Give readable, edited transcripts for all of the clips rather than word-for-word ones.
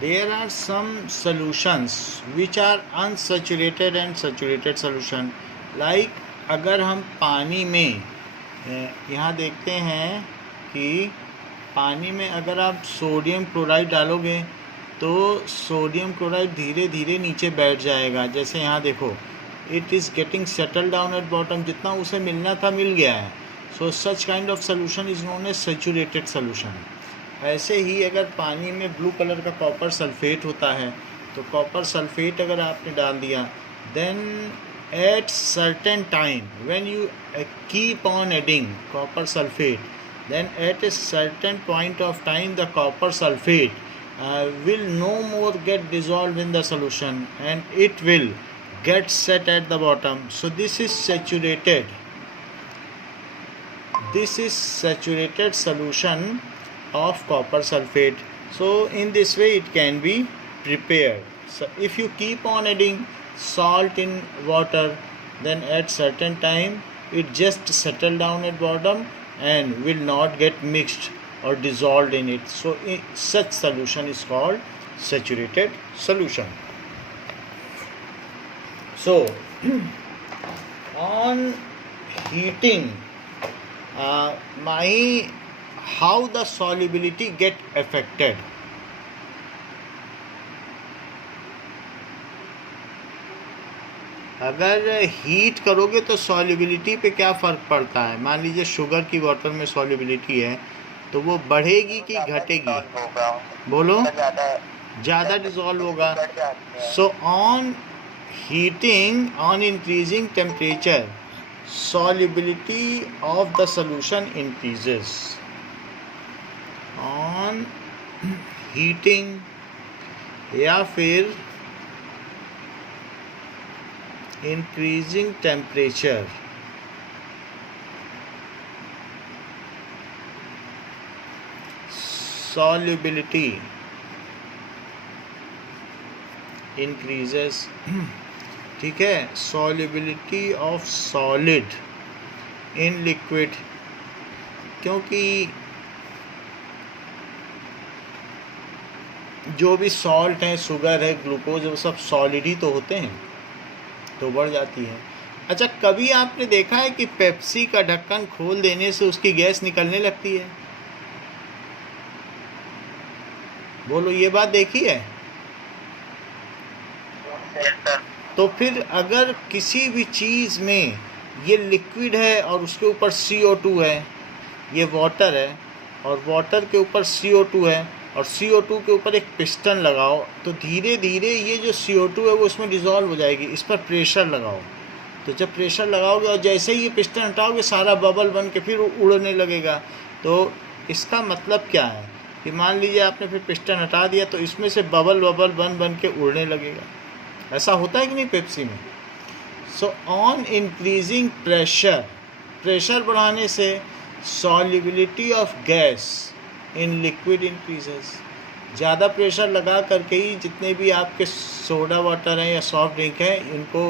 there are some solutions which are unsaturated and saturated solution. Like अगर हम पानी में यहाँ देखते हैं कि पानी में अगर आप सोडियम क्लोराइड डालोगे तो सोडियम क्लोराइड धीरे धीरे नीचे बैठ जाएगा. जैसे यहाँ देखो, it is getting settle down at bottom. जितना उसे मिलना था मिल गया है. So such kind of solution is known as saturated solution. ऐसे ही अगर पानी में ब्लू कलर का कॉपर सल्फेट होता है तो कॉपर सल्फेट अगर आपने डाल दिया, then at certain time when you keep on adding copper sulphate, then at a certain point of time the copper sulfate will no more get dissolved in the solution and it will get set at the bottom. So this is saturated. This is saturated solution of copper sulfate. So in this way it can be prepared. So if you keep on adding salt in water, then at certain time it just settle down at bottom and will not get mixed or dissolved in it. So such solution is called saturated solution. So on heating, how the solubility get affected. अगर heat करोगे तो solubility पे क्या फ़र्क पड़ता है. मान लीजिए शुगर की वाटर में सॉल्युबिलिटी है तो वो बढ़ेगी कि घटेगी. बोलो, ज़्यादा डिज़ोल्व होगा. So on heating, on increasing temperature, solubility of the solution increases. On heating या फिर increasing temperature, solubility increases. ठीक है. solubility of solid in liquid, क्योंकि जो भी सॉल्ट है, शुगर है, ग्लूकोज, वो सब सॉलिड ही तो होते हैं, तो बढ़ जाती है. अच्छा, कभी आपने देखा है कि पेप्सी का ढक्कन खोल देने से उसकी गैस निकलने लगती है? बोलो, ये बात देखी है? तो फिर अगर किसी भी चीज़ में ये लिक्विड है और उसके ऊपर CO2 है, ये वाटर है और वाटर के ऊपर CO2 है और CO2 के ऊपर एक पिस्टन लगाओ तो धीरे धीरे ये जो CO2 है वो इसमें डिज़ोल्व हो जाएगी. इस पर प्रेशर लगाओ, तो जब प्रेशर लगाओगे और जैसे ही ये पिस्टन हटाओगे सारा बबल बन के फिर उड़ने लगेगा. तो इसका मतलब क्या है कि मान लीजिए आपने फिर पिस्टन हटा दिया तो इसमें से बबल बन के उड़ने लगेगा. ऐसा होता है कि नहीं पेप्सी में? So on increasing pressure, pressure बढ़ाने से solubility of gas in liquid increases. ज़्यादा प्रेशर लगा करके ही जितने भी आपके सोडा वाटर हैं या सॉफ्ट ड्रिंक हैं इनको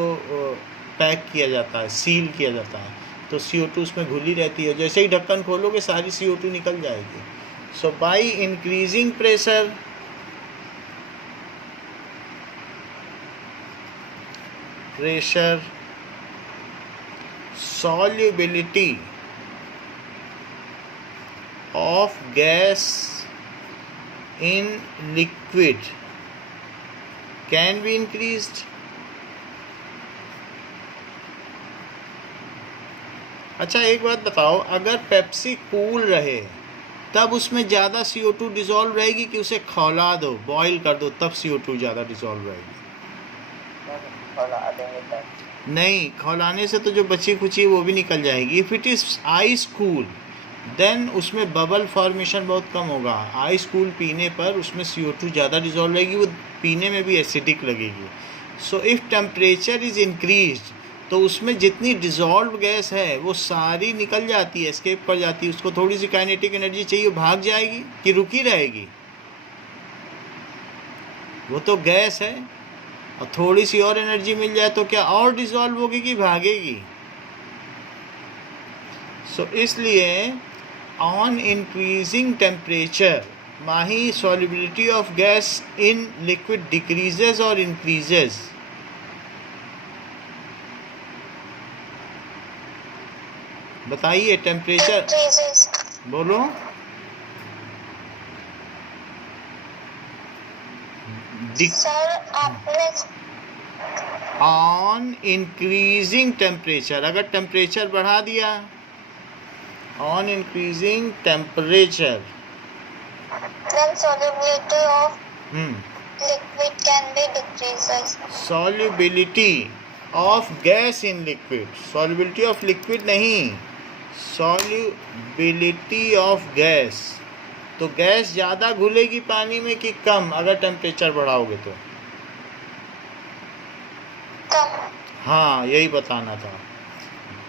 पैक किया जाता है, सील किया जाता है, तो CO2 उसमें घुली रहती है. जैसे ही ढक्कन खोलोगे सारी CO2 निकल जाएगी. So by increasing pressure, solubility of gas in liquid can be increased. अच्छा, एक बात बताओ, अगर पेप्सी कूल रहे तब उसमें ज़्यादा CO2 डिज़ोल्व रहेगी कि उसे खौला दो, बॉईल कर दो, तब CO2 ज़्यादा डिज़ोल्व रहेगी? नहीं, खौलाने से तो जो बची खुची वो भी निकल जाएगी. If it is ice cool then उसमें बबल फॉर्मेशन बहुत कम होगा. आइस कूल पीने पर उसमें CO2 ज़्यादा डिज़ोल्व रहेगी, वो पीने में भी एसिडिक लगेगी. So if temperature is increased तो उसमें जितनी डिज़ोल्व गैस है वो सारी निकल जाती है, एस्केप कर जाती है. उसको थोड़ी सी काइनेटिक एनर्जी चाहिए, भाग जाएगी कि रुकी रहेगी? वो तो गैस है, और थोड़ी सी और एनर्जी मिल जाए तो क्या और डिज़ोल्व होगी कि भागेगी? सो इसलिए on increasing temperature Mahi, solubility of gas in liquid decreases or increases? बताइए टेम्परेचर बोलो। सर आपने ऑन इंक्रीजिंग टेम्परेचर, अगर टेम्परेचर बढ़ा दिया, on increasing temperature, then solubility of liquid can be decreases. solubility of gas in liquid, solubility of liquid नहीं, solubility of gas। तो gas ज़्यादा घुलेगी पानी में कि कम अगर टेम्परेचर बढ़ाओगे तो? कम। हाँ, यही बताना था।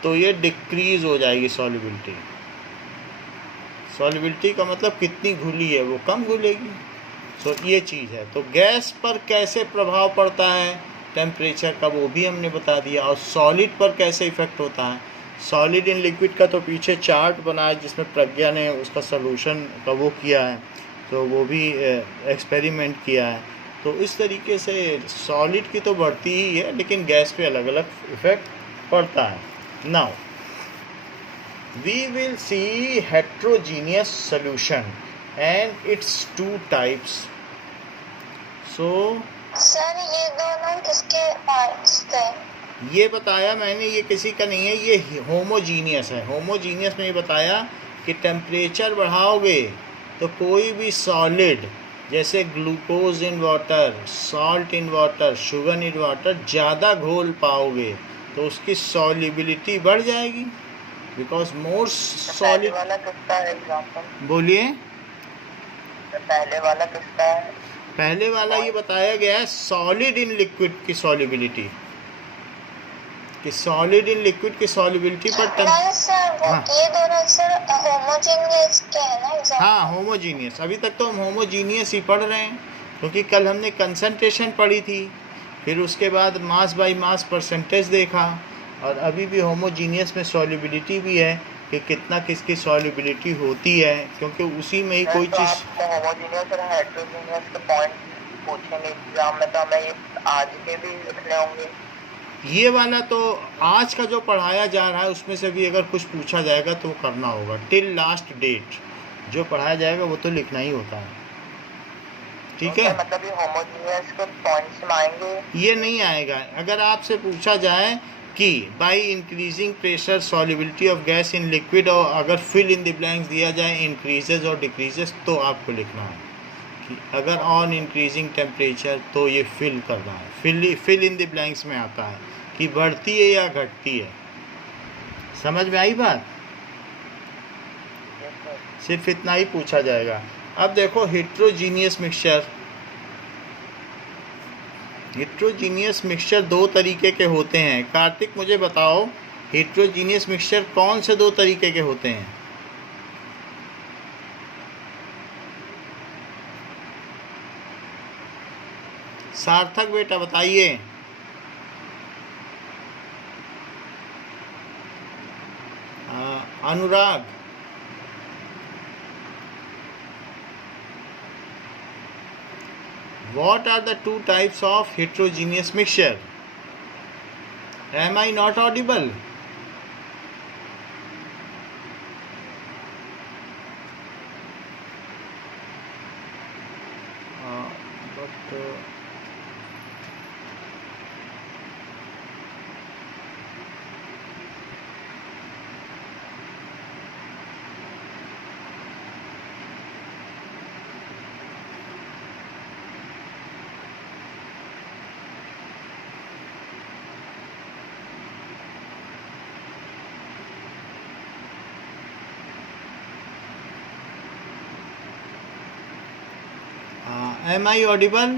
तो ये डिक्रीज हो जाएगी सॉल्युबिलिटी। सॉल्युबिलिटी का मतलब कितनी घुली है, वो कम घुलेगी। सो ये चीज़ है। तो गैस पर कैसे प्रभाव पड़ता है टेम्परेचर का, वो भी हमने बता दिया। और सॉलिड पर कैसे इफेक्ट होता है, सॉलिड इन लिक्विड का तो पीछे चार्ट बना है जिसमें प्रज्ञा ने उसका सलूशन का वो किया है, तो वो भी एक्सपेरिमेंट किया है। तो इस तरीके से सॉलिड की तो बढ़ती ही है, लेकिन गैस पे अलग अलग इफेक्ट पड़ता है। Now we will see heterogeneous solution and its two types. So sir ये दोनों किसके पार्ट्स थे? ये बताया मैंने, ये किसी का नहीं है, ये होमोजीनियस है। होमोजीनियस में ये बताया कि टेम्परेचर बढ़ाओगे तो कोई भी सॉलिड, जैसे glucose in water, salt in water, sugar in water, ज़्यादा घोल पाओगे तो उसकी सॉल्युबिलिटी बढ़ जाएगी, बिकॉज मोर सॉलिड। बोलिए पहले वाला किसका है? पहले वाला ये बताया गया है सॉलिड इन लिक्विड की सॉल्युबिलिटी, कि सॉलिड इन लिक्विड की सॉल्युबिलिटी पर ये दोनों सर होमोजीनियस के है ना? हाँ, होमोजीनियस। अभी तक तो हम होमोजीनियस ही पढ़ रहे हैं, क्योंकि कल हमने कंसंट्रेशन पढ़ी थी, फिर उसके बाद मास बाय मास परसेंटेज देखा, और अभी भी होमोजीनियस में सॉल्युबिलिटी भी है कि कितना किसकी सॉल्युबिलिटी होती है, क्योंकि उसी में ही कोई चीज़। होमोजीनियस और हेटेरोजीनियस के पॉइंट पूछेंगे एग्जाम में, तो हमें ये आज के भी लिखने होंगे। ये वाला तो आज का जो पढ़ाया जा रहा है उसमें से भी अगर कुछ पूछा जाएगा तो करना होगा। टिल लास्ट डेट जो पढ़ाया जाएगा वो तो लिखना ही होता है, ठीक है? मतलब ये होमोजीनियस के पॉइंट्स में आएंगे? ये नहीं आएगा। अगर आपसे पूछा जाए कि by increasing pressure solubility of gas in liquid, और अगर फिल इन द ब्लैंक्स दिया जाए इंक्रीजेज और डिक्रीजेज, तो आपको लिखना है कि अगर ऑन इंक्रीजिंग टेम्परेचर तो ये फिल करना है। फिल इन द ब्लैंक्स में आता है कि बढ़ती है या घटती है। समझ में आई बात? सिर्फ इतना ही पूछा जाएगा। अब देखो हेट्रोजीनियस मिक्सचर। हेट्रोजीनियस मिक्सचर दो तरीके के होते हैं। कार्तिक मुझे बताओ हेट्रोजीनियस मिक्सचर कौन से दो तरीके के होते हैं? सार्थक बेटा बताइए। अनुराग, what are the two types of heterogeneous mixture? Am I not audible? Am I audible?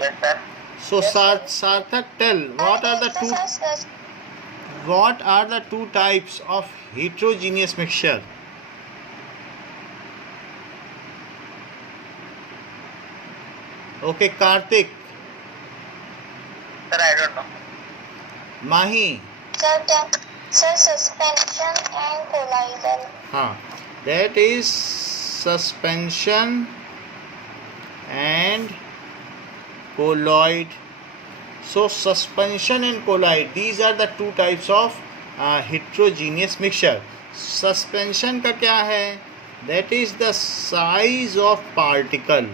Yes, sir. So Sarthak, tell what are the two types of heterogeneous mixture? Okay, Karthik. Sir, I don't know. Mahi. Sir, suspension and colloidal. हाँ, that is suspension and colloid. So suspension and colloid, these are the two types of heterogeneous mixture. Suspension का क्या है? That is the size of particle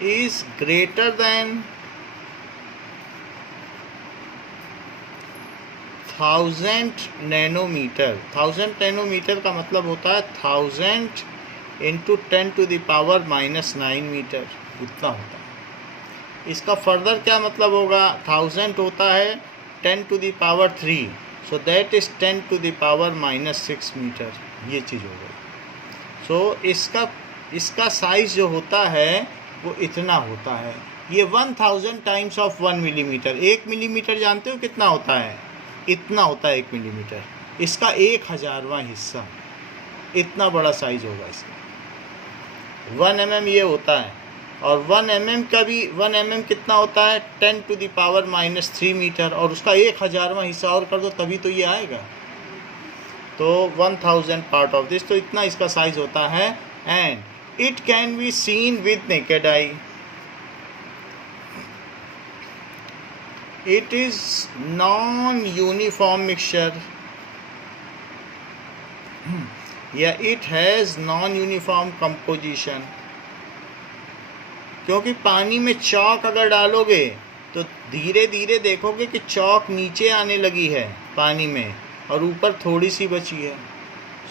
is greater than 1000 nanometre. 1000 nanometre का मतलब होता है 1000 into 10⁻⁻9 metre, इतना होता है. इसका फर्दर क्या मतलब होगा? 1000 होता है 10⁻3, सो दैट इज़ 10⁻⁻6 मीटर. ये चीज़ हो गई. सो इसका साइज़ जो होता है वो इतना होता है. ये 1000 टाइम्स ऑफ 1 मिलीमीटर. 1 मिलीमीटर जानते हो कितना होता है? इतना होता है 1 मिलीमीटर. इसका 1000वां हिस्सा, इतना बड़ा साइज़ होगा इसका. 1 mm ये होता है. और 1 mm का भी 1 mm कितना होता है? 10⁻⁻3 मीटर. और उसका 1000वां हिस्सा और कर दो तभी तो ये आएगा. तो 1000 पार्ट ऑफ दिस, तो इतना इसका साइज होता है. And it can be seen with naked eye. It is non uniform mixture या it has non uniform composition. क्योंकि पानी में चौक अगर डालोगे तो धीरे धीरे देखोगे कि चौक नीचे आने लगी है पानी में और ऊपर थोड़ी सी बची है.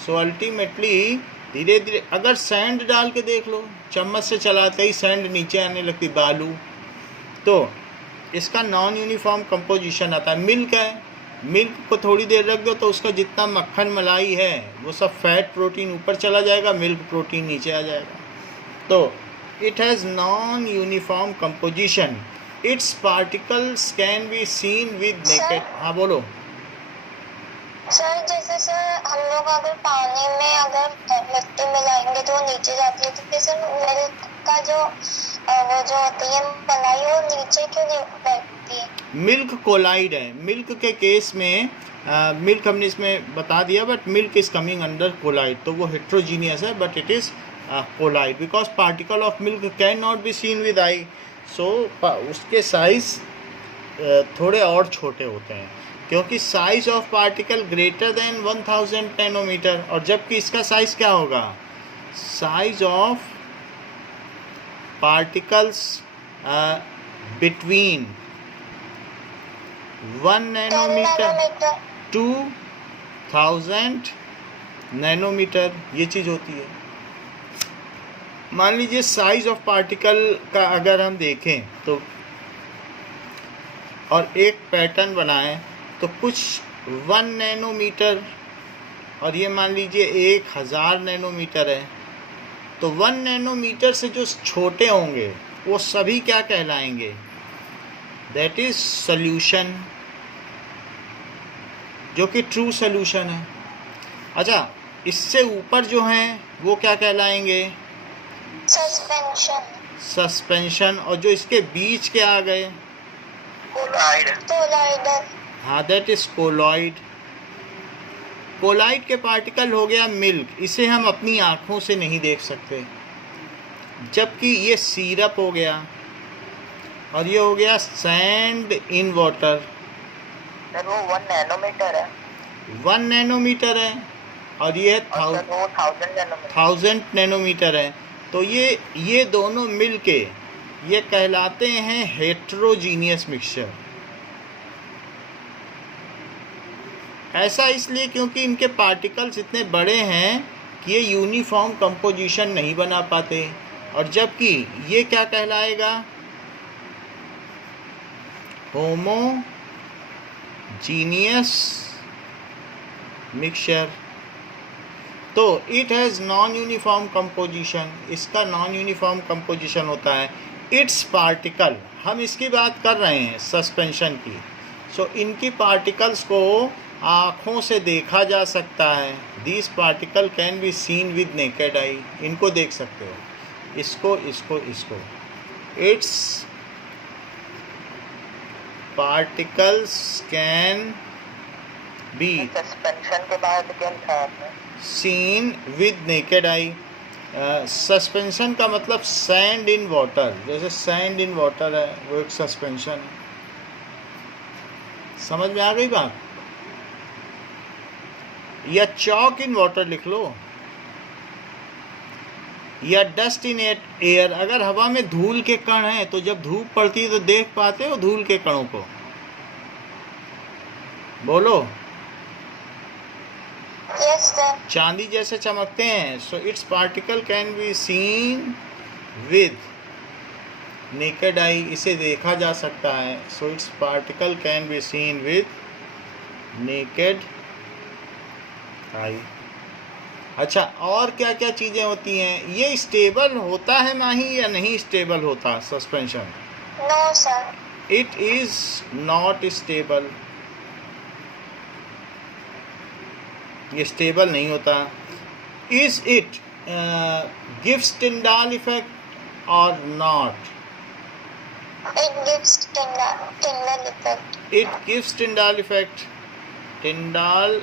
सो अल्टीमेटली धीरे धीरे अगर सैंड डाल के देख लो, चम्मच से चलाते ही सैंड नीचे आने लगती, बालू, तो इसका नॉन यूनिफॉर्म कंपोजिशन आता है. मिल्क है, मिल्क को थोड़ी देर रख दो तो उसका जितना मक्खन मलाई है वो सब फैट प्रोटीन ऊपर चला जाएगा, मिल्क प्रोटीन नीचे आ जाएगा. तो it has non-uniform composition. Its particles can be seen with naked. हाँ बोलो. सर जैसे सर हम लोग अगर पानी में अगर मिट्टी मिलाएंगे तो वो नीचे जाती है, तो फिर सर मिल्क का जो वो जो होती है मलाई वो नीचे क्यों नहीं बैठती है? मिल्क कोलाइड है. मिल्क के केस में मिल्क हमने इसमें बता दिया, but milk is coming under colloid. तो वो हेट्रोजीनियस है, but it is colloid because particle of milk can not be seen with eye. So उसके साइज थोड़े और छोटे होते हैं क्योंकि size of particle greater than 1000 nanometer. और जबकि इसका साइज क्या होगा? Size of particles between 1 nanometer to 1000 nanometre, ये चीज़ होती है. मान लीजिए साइज ऑफ पार्टिकल का अगर हम देखें तो और एक पैटर्न बनाएं तो कुछ 1 नैनोमीटर और ये मान लीजिए 1000 नैनोमीटर है. तो 1 नैनोमीटर से जो छोटे होंगे वो सभी क्या कहलाएंगे? दैट इज सॉल्यूशन, जो कि ट्रू सॉल्यूशन है. अच्छा, इससे ऊपर जो हैं वो क्या कहलाएंगे? सस्पेंशन. सस्पेंशन. और जो इसके बीच के आ गए? कोलाइड. हाँ, दैट इज कोलॉइड. कोलाइड के पार्टिकल हो गया मिल्क. इसे हम अपनी आँखों से नहीं देख सकते. जबकि ये सीरप हो गया और ये हो गया सैंड इन वाटर. सर वो 1 नैनोमीटर है. 1 नैनोमीटर है और ये 1000 नैनोमीटर है. तो ये दोनों मिलके ये कहलाते हैं हेट्रोजीनियस मिक्सचर. ऐसा इसलिए क्योंकि इनके पार्टिकल्स इतने बड़े हैं कि ये यूनिफॉर्म कंपोजिशन नहीं बना पाते. और जबकि ये क्या कहलाएगा? Homogeneous mixture. तो it has non uniform composition. इसका नॉन यूनिफॉर्म कंपोजिशन होता है. इट्स पार्टिकल, हम इसकी बात कर रहे हैं सस्पेंशन की. सो इनकी पार्टिकल्स को आँखों से देखा जा सकता है. This particle can be seen with naked eye. इनको देख सकते हो, इसको इसको इसको. Its particles can be suspension के बाद क्या लिखा है आपने? Seen with naked eye. Suspension का मतलब सैंड इन वाटर, जैसे सैंड इन वाटर है वो एक सस्पेंशन है। समझ में आ गई बात? या चॉक इन वाटर लिख लो, या डस्ट इन एयर। अगर हवा में धूल के कण हैं तो जब धूप पड़ती है तो देख पाते हो धूल के कणों को? बोलो। Yes, sir. चांदी जैसे चमकते हैं। So it's particle can be seen with naked आई, इसे देखा जा सकता है। So it's particle can be seen with naked आई। अच्छा, और क्या क्या चीज़ें होती हैं? ये स्टेबल होता है माही या नहीं स्टेबल होता suspension? No, sir. It is not stable, ये स्टेबल नहीं होता। Is it gives Tyndall effect और not? It gives Tyndall effect. It gives Tyndall effect. Tyndall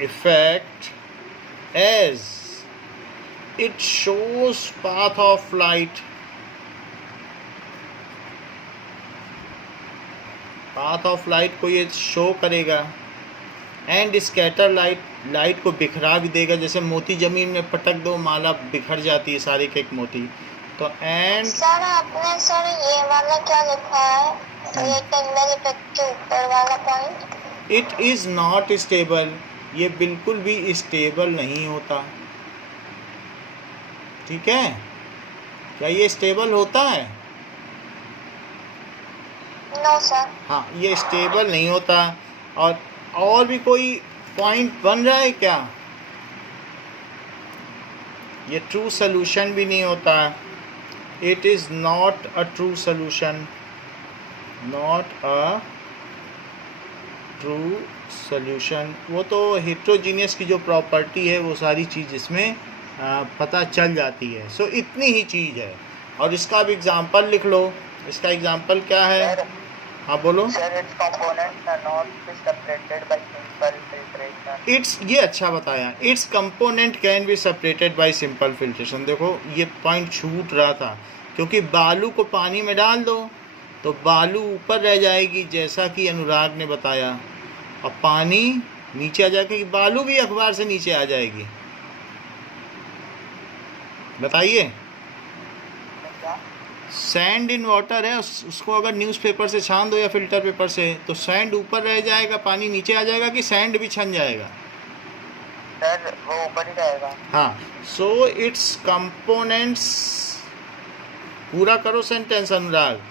effect as it shows path of light. Path of light को ये show करेगा। And scatter light, light को बिखरा भी देगा। जैसे मोती जमीन में पटक दो, माला बिखर जाती है सारी की एक मोती। तो एंड सर आपने सर ये वाला क्या लिखा है, ये टिंडल इफेक्ट के ऊपर वाला point? It is not stable, ये बिल्कुल भी स्टेबल नहीं होता। ठीक है, क्या ये स्टेबल होता है? No sir. हाँ, ये स्टेबल नहीं होता। और भी कोई पॉइंट बन रहा है क्या? ये ट्रू सॉल्यूशन भी नहीं होता। It is not a true solution, not a true solution. वो तो हेट्रोजीनियस की जो प्रॉपर्टी है वो सारी चीज़ इसमें पता चल जाती है। सो इतनी ही चीज़ है। और इसका भी एग्जांपल लिख लो। इसका एग्जांपल क्या है? हाँ बोलो। Sir, its components are not separated by simple filtration. It's, ये अच्छा बताया। It's component can be separated bye simple filtration. देखो ये पॉइंट छूट रहा था, क्योंकि बालू को पानी में डाल दो तो बालू ऊपर रह जाएगी जैसा कि अनुराग ने बताया, और पानी नीचे आ जाएगा, कि बालू भी अखबार से नीचे आ जाएगी। बताइए। सैंड इन वाटर है, उसको अगर न्यूज़पेपर से छान दो या फिल्टर पेपर से तो सैंड ऊपर रह जाएगा, पानी नीचे आ जाएगा, कि सैंड भी छन जाएगा? सर वो ऊपर ही रहेगा। हाँ। सो इट्स कंपोनेंट्स, पूरा करो sentence Anurag.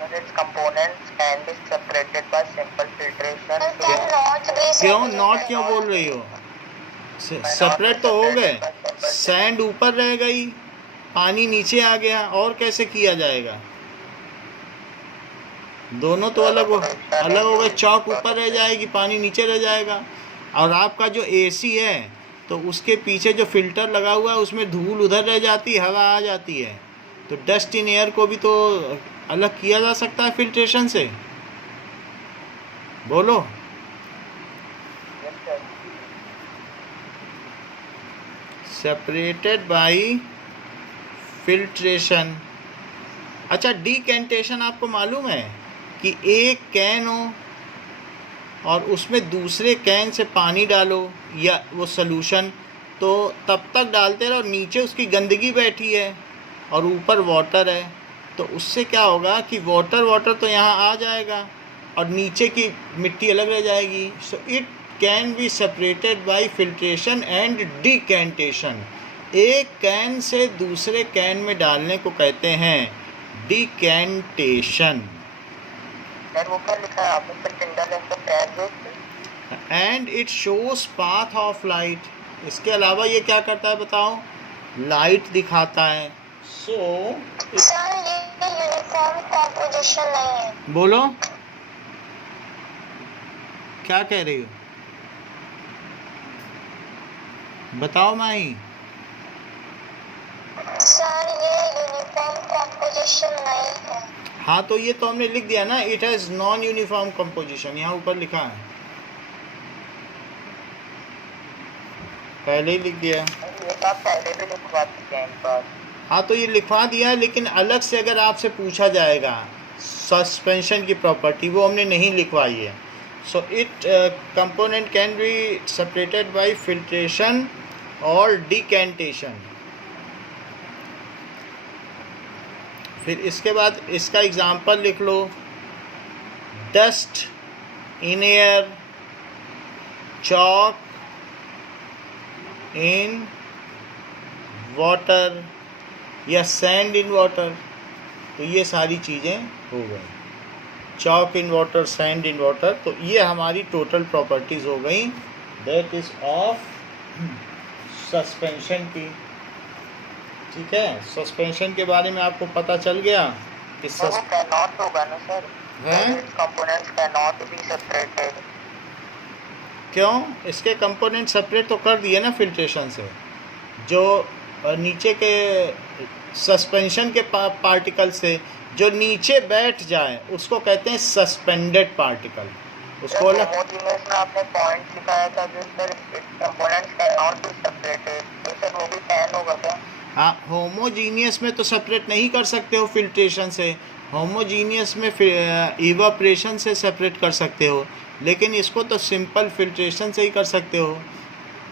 Sir, its components can be separated by simple filtration. It cannot be क्यों separated. नॉट क्यों बोल रही हो? सेपरेट तो हो गए, सैंड ऊपर रह गई, पानी नीचे आ गया, और कैसे किया जाएगा? दोनों तो अलग हो गए। चौक ऊपर रह जाएगी, पानी नीचे रह जाएगा। और आपका जो एसी है तो उसके पीछे जो फिल्टर लगा हुआ है उसमें धूल उधर रह जाती है, हवा आ जाती है। तो डस्ट इन एयर को भी तो अलग किया जा सकता है फिल्ट्रेशन से। बोलो। Yes, sir. Separated by filtration. अच्छा, डीकेंटेशन आपको मालूम है कि एक कैन हो और उसमें दूसरे कैन से पानी डालो या वो सॉल्यूशन, तो तब तक डालते रहो, नीचे उसकी गंदगी बैठी है और ऊपर वाटर है, तो उससे क्या होगा कि वाटर तो यहाँ आ जाएगा और नीचे की मिट्टी अलग रह जाएगी। So it can be separated by filtration and decantation. एक कैन से दूसरे कैन में डालने को कहते हैं डीकेंटेशन। सर वो क्या लिखा है आपने? Sir Tyndall effect as and it shows path of light. इसके अलावा ये क्या करता है बताओ? लाइट दिखाता है। सो सर ये यूनिफॉर्म कॉम्पोजिशन नहीं है। बोलो, क्या कह रही हो? बताओ माही। सर ये यूनिफॉर्म कॉम्पोजिशन नहीं है। हाँ, तो ये तो हमने लिख दिया ना, it has non uniform composition, यहाँ ऊपर लिखा है। पहले ही लिख दिया। ये तो आप पहले भी लिखवा चुके हैं एक बार। हाँ तो ये लिखवा दिया है, लेकिन अलग से अगर आपसे पूछा जाएगा सस्पेंशन की प्रॉपर्टी, वो हमने नहीं लिखवाई है। So it component can be separated by filtration और डिकेंटेशन। फिर इसके बाद इसका एग्जांपल लिख लो, dust in air, chalk in water या sand in water। तो ये सारी चीज़ें हो गई, chalk in water, sand in water। तो ये हमारी टोटल प्रॉपर्टीज़ हो गई, दैट इज़ ऑफ सस्पेंशन की। ठीक है, सस्पेंशन के बारे में आपको पता चल गया कि वो cannot होगा ना सर, हैं? components cannot be separated। क्यों? इसके कंपोनेंट सेपरेट तो कर दिए ना फिल्ट्रेशन से। जो नीचे के सस्पेंशन के पार्टिकल से जो नीचे बैठ जाए उसको कहते हैं सस्पेंडेड पार्टिकल। उसको होमोजेनियस में आपने पॉइंट लिखाया था जो sir components cannot be separated, तो सर वो भी कैन होगा क्या? हाँ, होमोजीनियस में तो सेपरेट नहीं कर सकते हो फिल्ट्रेशन से, होमोजीनियस में इवापोरेशन से सेपरेट कर सकते हो, लेकिन इसको तो सिंपल फिल्ट्रेशन से ही कर सकते हो।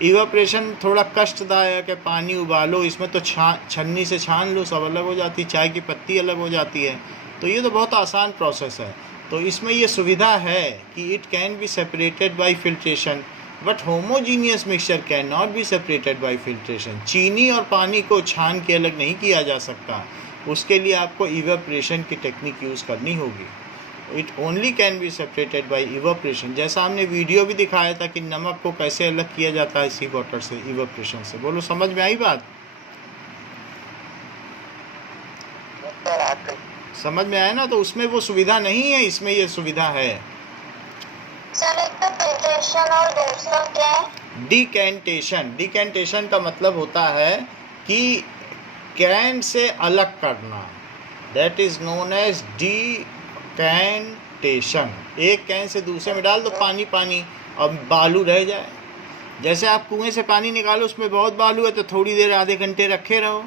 इवापोरेशन थोड़ा कष्टदायक है, पानी उबालो, इसमें तो छन्नी से छान लो, सब अलग हो जाती, चाय की पत्ती अलग हो जाती है। तो ये तो बहुत आसान प्रोसेस है। तो इसमें ये सुविधा है कि it can be separated by filtration, but homogeneous mixture can not B separated by filtration. चीनी और पानी को छान के अलग नहीं किया जा सकता, उसके लिए आपको इवापोरेशन की टेक्निक यूज़ करनी होगी। It only can be separated bye evaporation. जैसा हमने वीडियो भी दिखाया था कि नमक को कैसे अलग किया जाता है सी वाटर से, इवापोरेशन से। बोलो, समझ में आई बात? समझ में आया ना? तो उसमें वो सुविधा नहीं है, इसमें ये सुविधा है। सर एक तो फिल्ट्रेशन और दूसरा क्या है? डिकेंटेशन। डिकेंटेशन का मतलब होता है कि कैन से अलग करना, that is known as decantation. एक कैन से दूसरे में डाल दो पानी पानी और बालू रह जाए। जैसे आप कुएं से पानी निकालो, उसमें बहुत बालू है तो थोड़ी देर आधे घंटे रखे रहो।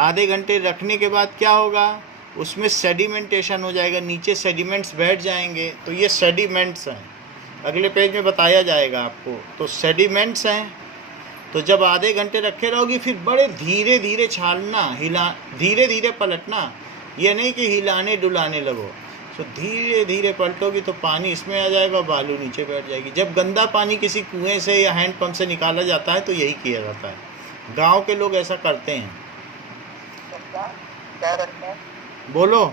आधे घंटे रखने के बाद क्या होगा, उसमें सेडिमेंटेशन हो जाएगा, नीचे सेडिमेंट्स बैठ जाएंगे। तो ये सेडिमेंट्स हैं, अगले पेज में बताया जाएगा आपको। तो सेडिमेंट्स हैं, तो जब आधे घंटे रखे रहोगी फिर बड़े धीरे धीरे छानना, धीरे धीरे पलटना, ये नहीं कि हिलाने डुलाने लगो। तो धीरे धीरे पलटोगी तो पानी इसमें आ जाएगा, बालू नीचे बैठ जाएगी। जब गंदा पानी किसी कुएं से या हैंडपम्प से निकाला जाता है तो यही किया जाता है, गांव के लोग ऐसा करते हैं। क्या रखते हैं? बोलो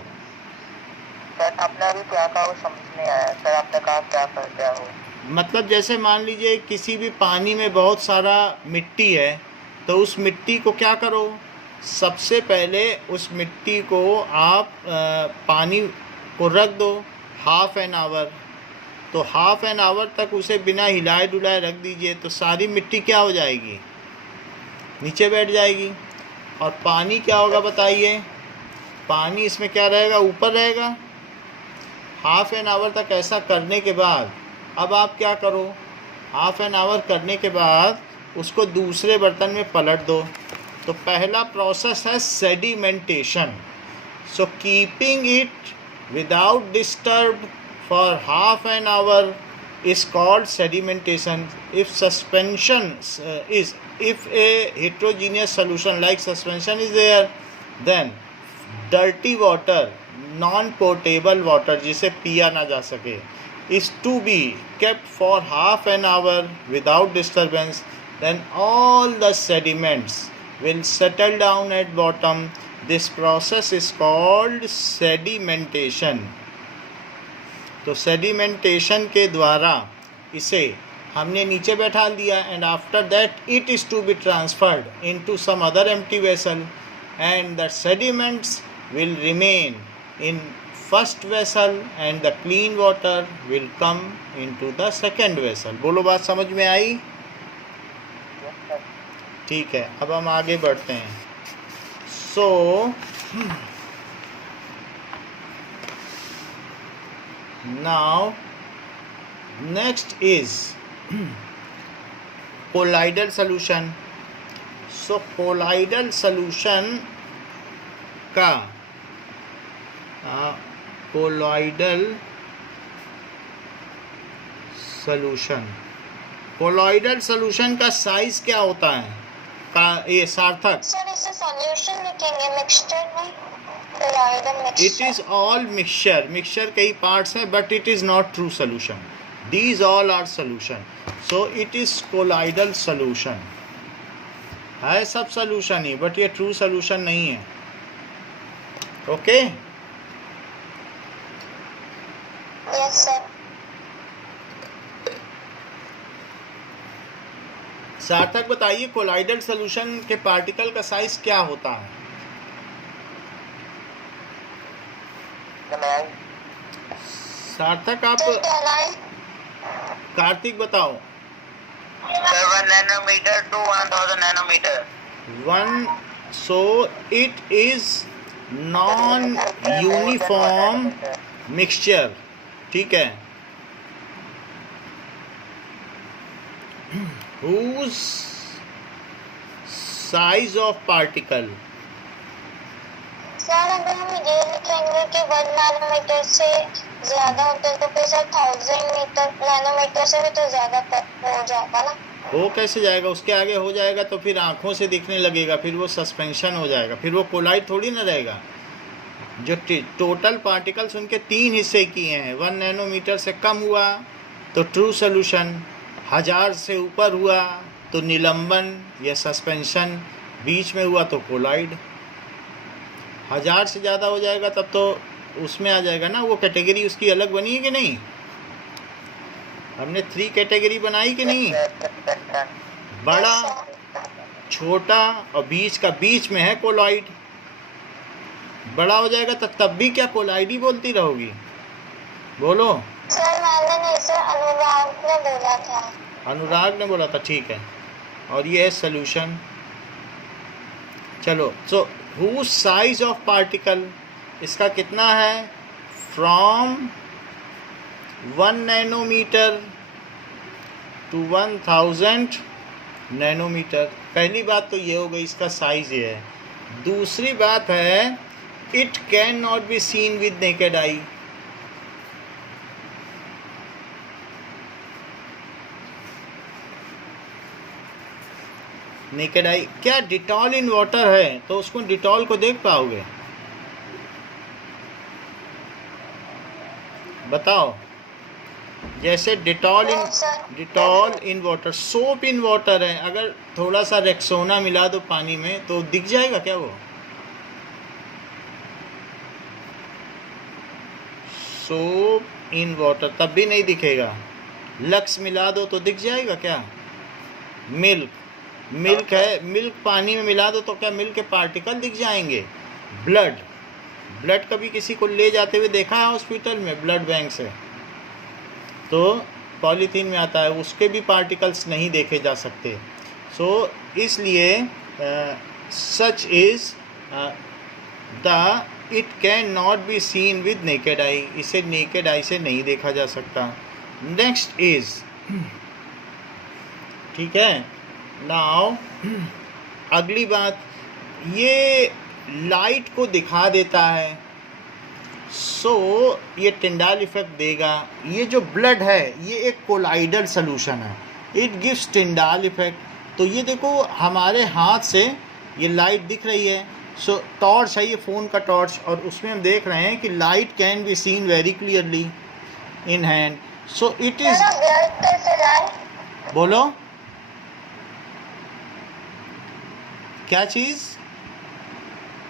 सर आपने अभी क्या कहा वो समझ नहीं आया। सर आपने कहा क्या करते हो? मतलब जैसे मान लीजिए किसी भी पानी में बहुत सारा मिट्टी है, तो उस मिट्टी को क्या करो, सबसे पहले उस मिट्टी को आप पानी को रख दो हाफ एन आवर। तो हाफ एन आवर तक उसे बिना हिलाए डुलाए रख दीजिए, तो सारी मिट्टी क्या हो जाएगी, नीचे बैठ जाएगी। और पानी क्या होगा बताइए, पानी इसमें क्या रहेगा, ऊपर रहेगा। हाफ एन आवर तक ऐसा करने के बाद अब आप क्या करो, हाफ एन आवर करने के बाद उसको दूसरे बर्तन में पलट दो। तो पहला प्रोसेस है sedimentation. So keeping it without disturb for half an hour is called sedimentation. If suspension if a heterogeneous solution like suspension is there, then dirty water, non potable water जिसे पिया ना जा सके, is to be kept for half an hour without disturbance. Then all the sediments will settle down at bottom. This process is called sedimentation. तो sedimentation के द्वारा इसे हमने नीचे बैठा दिया, and after that it is to be transferred into some other empty vessel, and the sediments will remain in first vessel and the clean water will come into the second vessel. बोलो, बात समझ में आई? ठीक है, अब हम आगे बढ़ते हैं। सो now next is colloidal solution. So colloidal solution का कोलॉइडल सॉल्यूशन का साइज क्या होता है? का ये सार्थक, सर इसे सॉल्यूशन लिखेंगे, मिक्सचर नहीं, colloidal it mixture. Is all mixture कई पार्ट्स हैं, but it is not true solution. These all are solution, so it is colloidal solution. है सब सॉल्यूशन ही, बट ये ट्रू सॉल्यूशन नहीं है। Okay yes sir. सार्थक बताइए कोलाइडल सॉल्यूशन के पार्टिकल का साइज क्या होता है? सार्थक आप, कार्तिक बताओ। 7 nanometer to 1000 nanometer. So it is non uniform mixture, ठीक है। whose size of particle, sir अगर हम ये लिखेंगे कि 1 नैनोमीटर से ज्यादा होते हैं तो फिर सर 1000 नैनोमीटर से भी तो ज्यादा हो जाएगा ना। वो कैसे जाएगा? उसके आगे हो जाएगा तो फिर आंखों से दिखने लगेगा, फिर वो सस्पेंशन हो जाएगा, फिर वो कोलाइड थोड़ी ना रहेगा। जो टोटल पार्टिकल्स उनके 3 हिस्से किए हैं। 1 नैनोमीटर से कम हुआ तो ट्रू सॉल्यूशन, 1000 से ऊपर हुआ तो निलंबन या सस्पेंशन, बीच में हुआ तो कोलाइड। 1000 से ज़्यादा हो जाएगा तब तो उसमें आ जाएगा ना, वो कैटेगरी उसकी अलग बनी है कि नहीं? हमने 3 कैटेगरी बनाई कि नहीं? बड़ा, छोटा और बीच में है कोलाइड। बड़ा हो जाएगा तो तब भी क्या कोलाइड ही बोलती रहोगी? बोलो। सर मैंने नहीं सर, अनुराग ने बोला था। अनुराग ने बोला था, ठीक है। और ये है सॉल्यूशन। चलो, so whose size of particle, इसका कितना है? From 1 nanometer to 1000 nanometer. पहली बात तो ये हो गई, इसका साइज ये है। दूसरी बात है, it can not be seen with naked I. Naked eye क्या? डिटॉल इन वाटर है तो उसको, डिटॉल को देख पाओगे? बताओ। जैसे Dettol in water, soap in water है, अगर थोड़ा सा रेक्सोना मिला दो पानी में तो दिख जाएगा क्या वो? सोप इन वाटर तब भी नहीं दिखेगा। लक्स मिला दो तो दिख जाएगा क्या? मिल्क है, मिल्क पानी में मिला दो तो क्या मिल्क के पार्टिकल दिख जाएंगे? ब्लड कभी किसी को ले जाते हुए देखा है हॉस्पिटल में, ब्लड बैंक से? तो पॉलीथीन में आता है, उसके भी पार्टिकल्स नहीं देखे जा सकते। सो इसलिए such is the it can not be seen with naked आई। इसे नेकेड आई से नहीं देखा जा सकता। नेक्स्ट इज, ठीक है। नाउ अगली बात, ये लाइट को दिखा देता है, सो ये टिंडाल इफेक्ट देगा। ये जो ब्लड है ये एक कोलाइडल सॉल्यूशन है, इट गिव्स टिंडाल इफेक्ट। तो ये देखो हमारे हाथ से ये लाइट दिख रही है, सो टॉर्च है, ये फ़ोन का टॉर्च, और उसमें हम देख रहे हैं कि light can be scene very clearly in hand. So it is, बोलो क्या चीज़?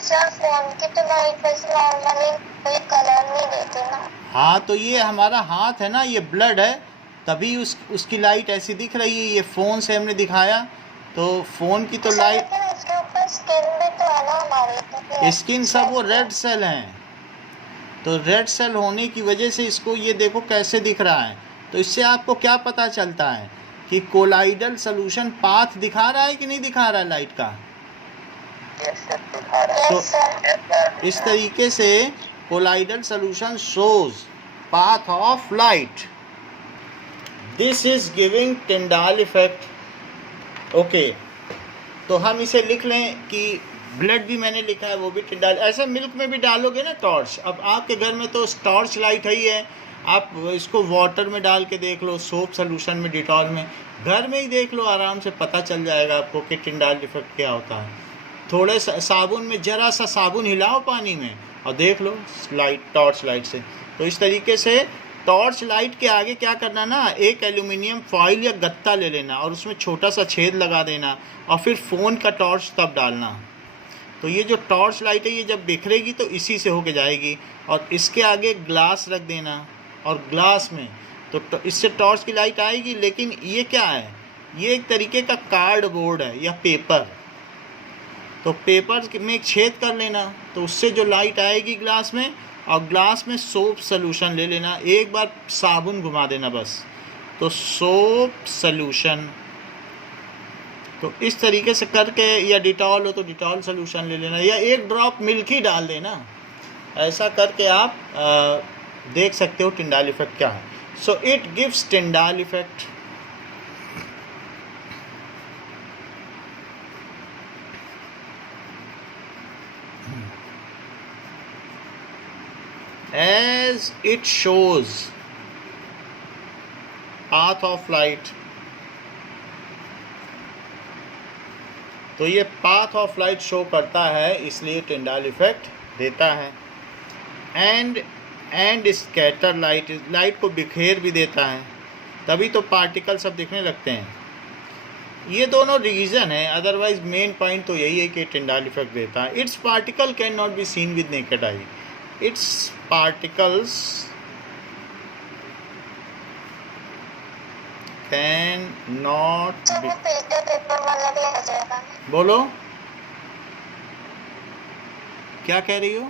सर फोन की तो लाइट बस नॉर्मली कोई कलर नहीं देती ना। हाँ, तो ये हमारा हाथ है ना, ये ब्लड है, तभी उसकी लाइट ऐसी दिख रही है। ये फ़ोन से हमने दिखाया तो फ़ोन की तो लाइट, उसके ऊपर स्किन भी तो है ना हमारी, स्किन सब वो रेड सेल हैं, तो रेड सेल होने की वजह से इसको ये देखो कैसे दिख रहा है। तो इससे आपको क्या पता चलता है कि कोलाइडल सॉल्यूशन पाथ दिखा रहा है कि नहीं दिखा रहा है लाइट का? तो इस तरीके से colloidal solution shows path of light. This is giving Tyndall effect okay, तो हम इसे लिख लें कि ब्लड भी मैंने लिखा है, वो भी टिंडाल। ऐसे मिल्क में भी डालोगे ना टॉर्च। अब आपके घर में तो टॉर्च लाइट है ही है, आप इसको वाटर में डाल के देख लो, सोप सोल्यूशन में, डिटॉल में, घर में ही देख लो, आराम से पता चल जाएगा आपको कि टिंडाल इफेक्ट क्या होता है। थोड़े साबुन में जरा सा साबुन हिलाओ पानी में और देख लो लाइट, टॉर्च लाइट से। तो इस तरीके से टॉर्च लाइट के आगे क्या करना ना, एक एल्यूमिनियम फॉइल या गत्ता ले लेना और उसमें छोटा सा छेद लगा देना और फिर फ़ोन का टॉर्च तब डालना। तो ये जो टॉर्च लाइट है ये जब बिखरेगी तो इसी से होके जाएगी। और इसके आगे ग्लास रख देना और ग्लास में तो इससे टॉर्च की लाइट आएगी। लेकिन ये क्या है, ये एक तरीके का कार्डबोर्ड है या पेपर। तो पेपर में एक छेद कर लेना तो उससे जो लाइट आएगी ग्लास में, और ग्लास में सोप सॉल्यूशन ले लेना, एक बार साबुन घुमा देना बस, तो सोप सॉल्यूशन। तो इस तरीके से करके, या डिटॉल हो तो डिटॉल सॉल्यूशन ले लेना, या एक ड्रॉप मिल्क ही डाल देना। ऐसा करके आप देख सकते हो टिंडाल इफेक्ट क्या है। So it gives Tyndall effect. As it shows path of light, तो ये पाथ ऑफ लाइट शो करता है, इसलिए टिंडाल इफेक्ट देता है। एंड स्कैटर लाइट, लाइट को बिखेर भी देता है, तभी तो पार्टिकल सब दिखने लगते हैं। ये दोनों रीज़न है, अदरवाइज मेन पॉइंट तो यही है कि टिंडाल इफेक्ट देता है। It's particle can not be seen with naked I. Its particles cannot be... filter paper वाला भी आ जाएगा। बोलो क्या कह रही हो?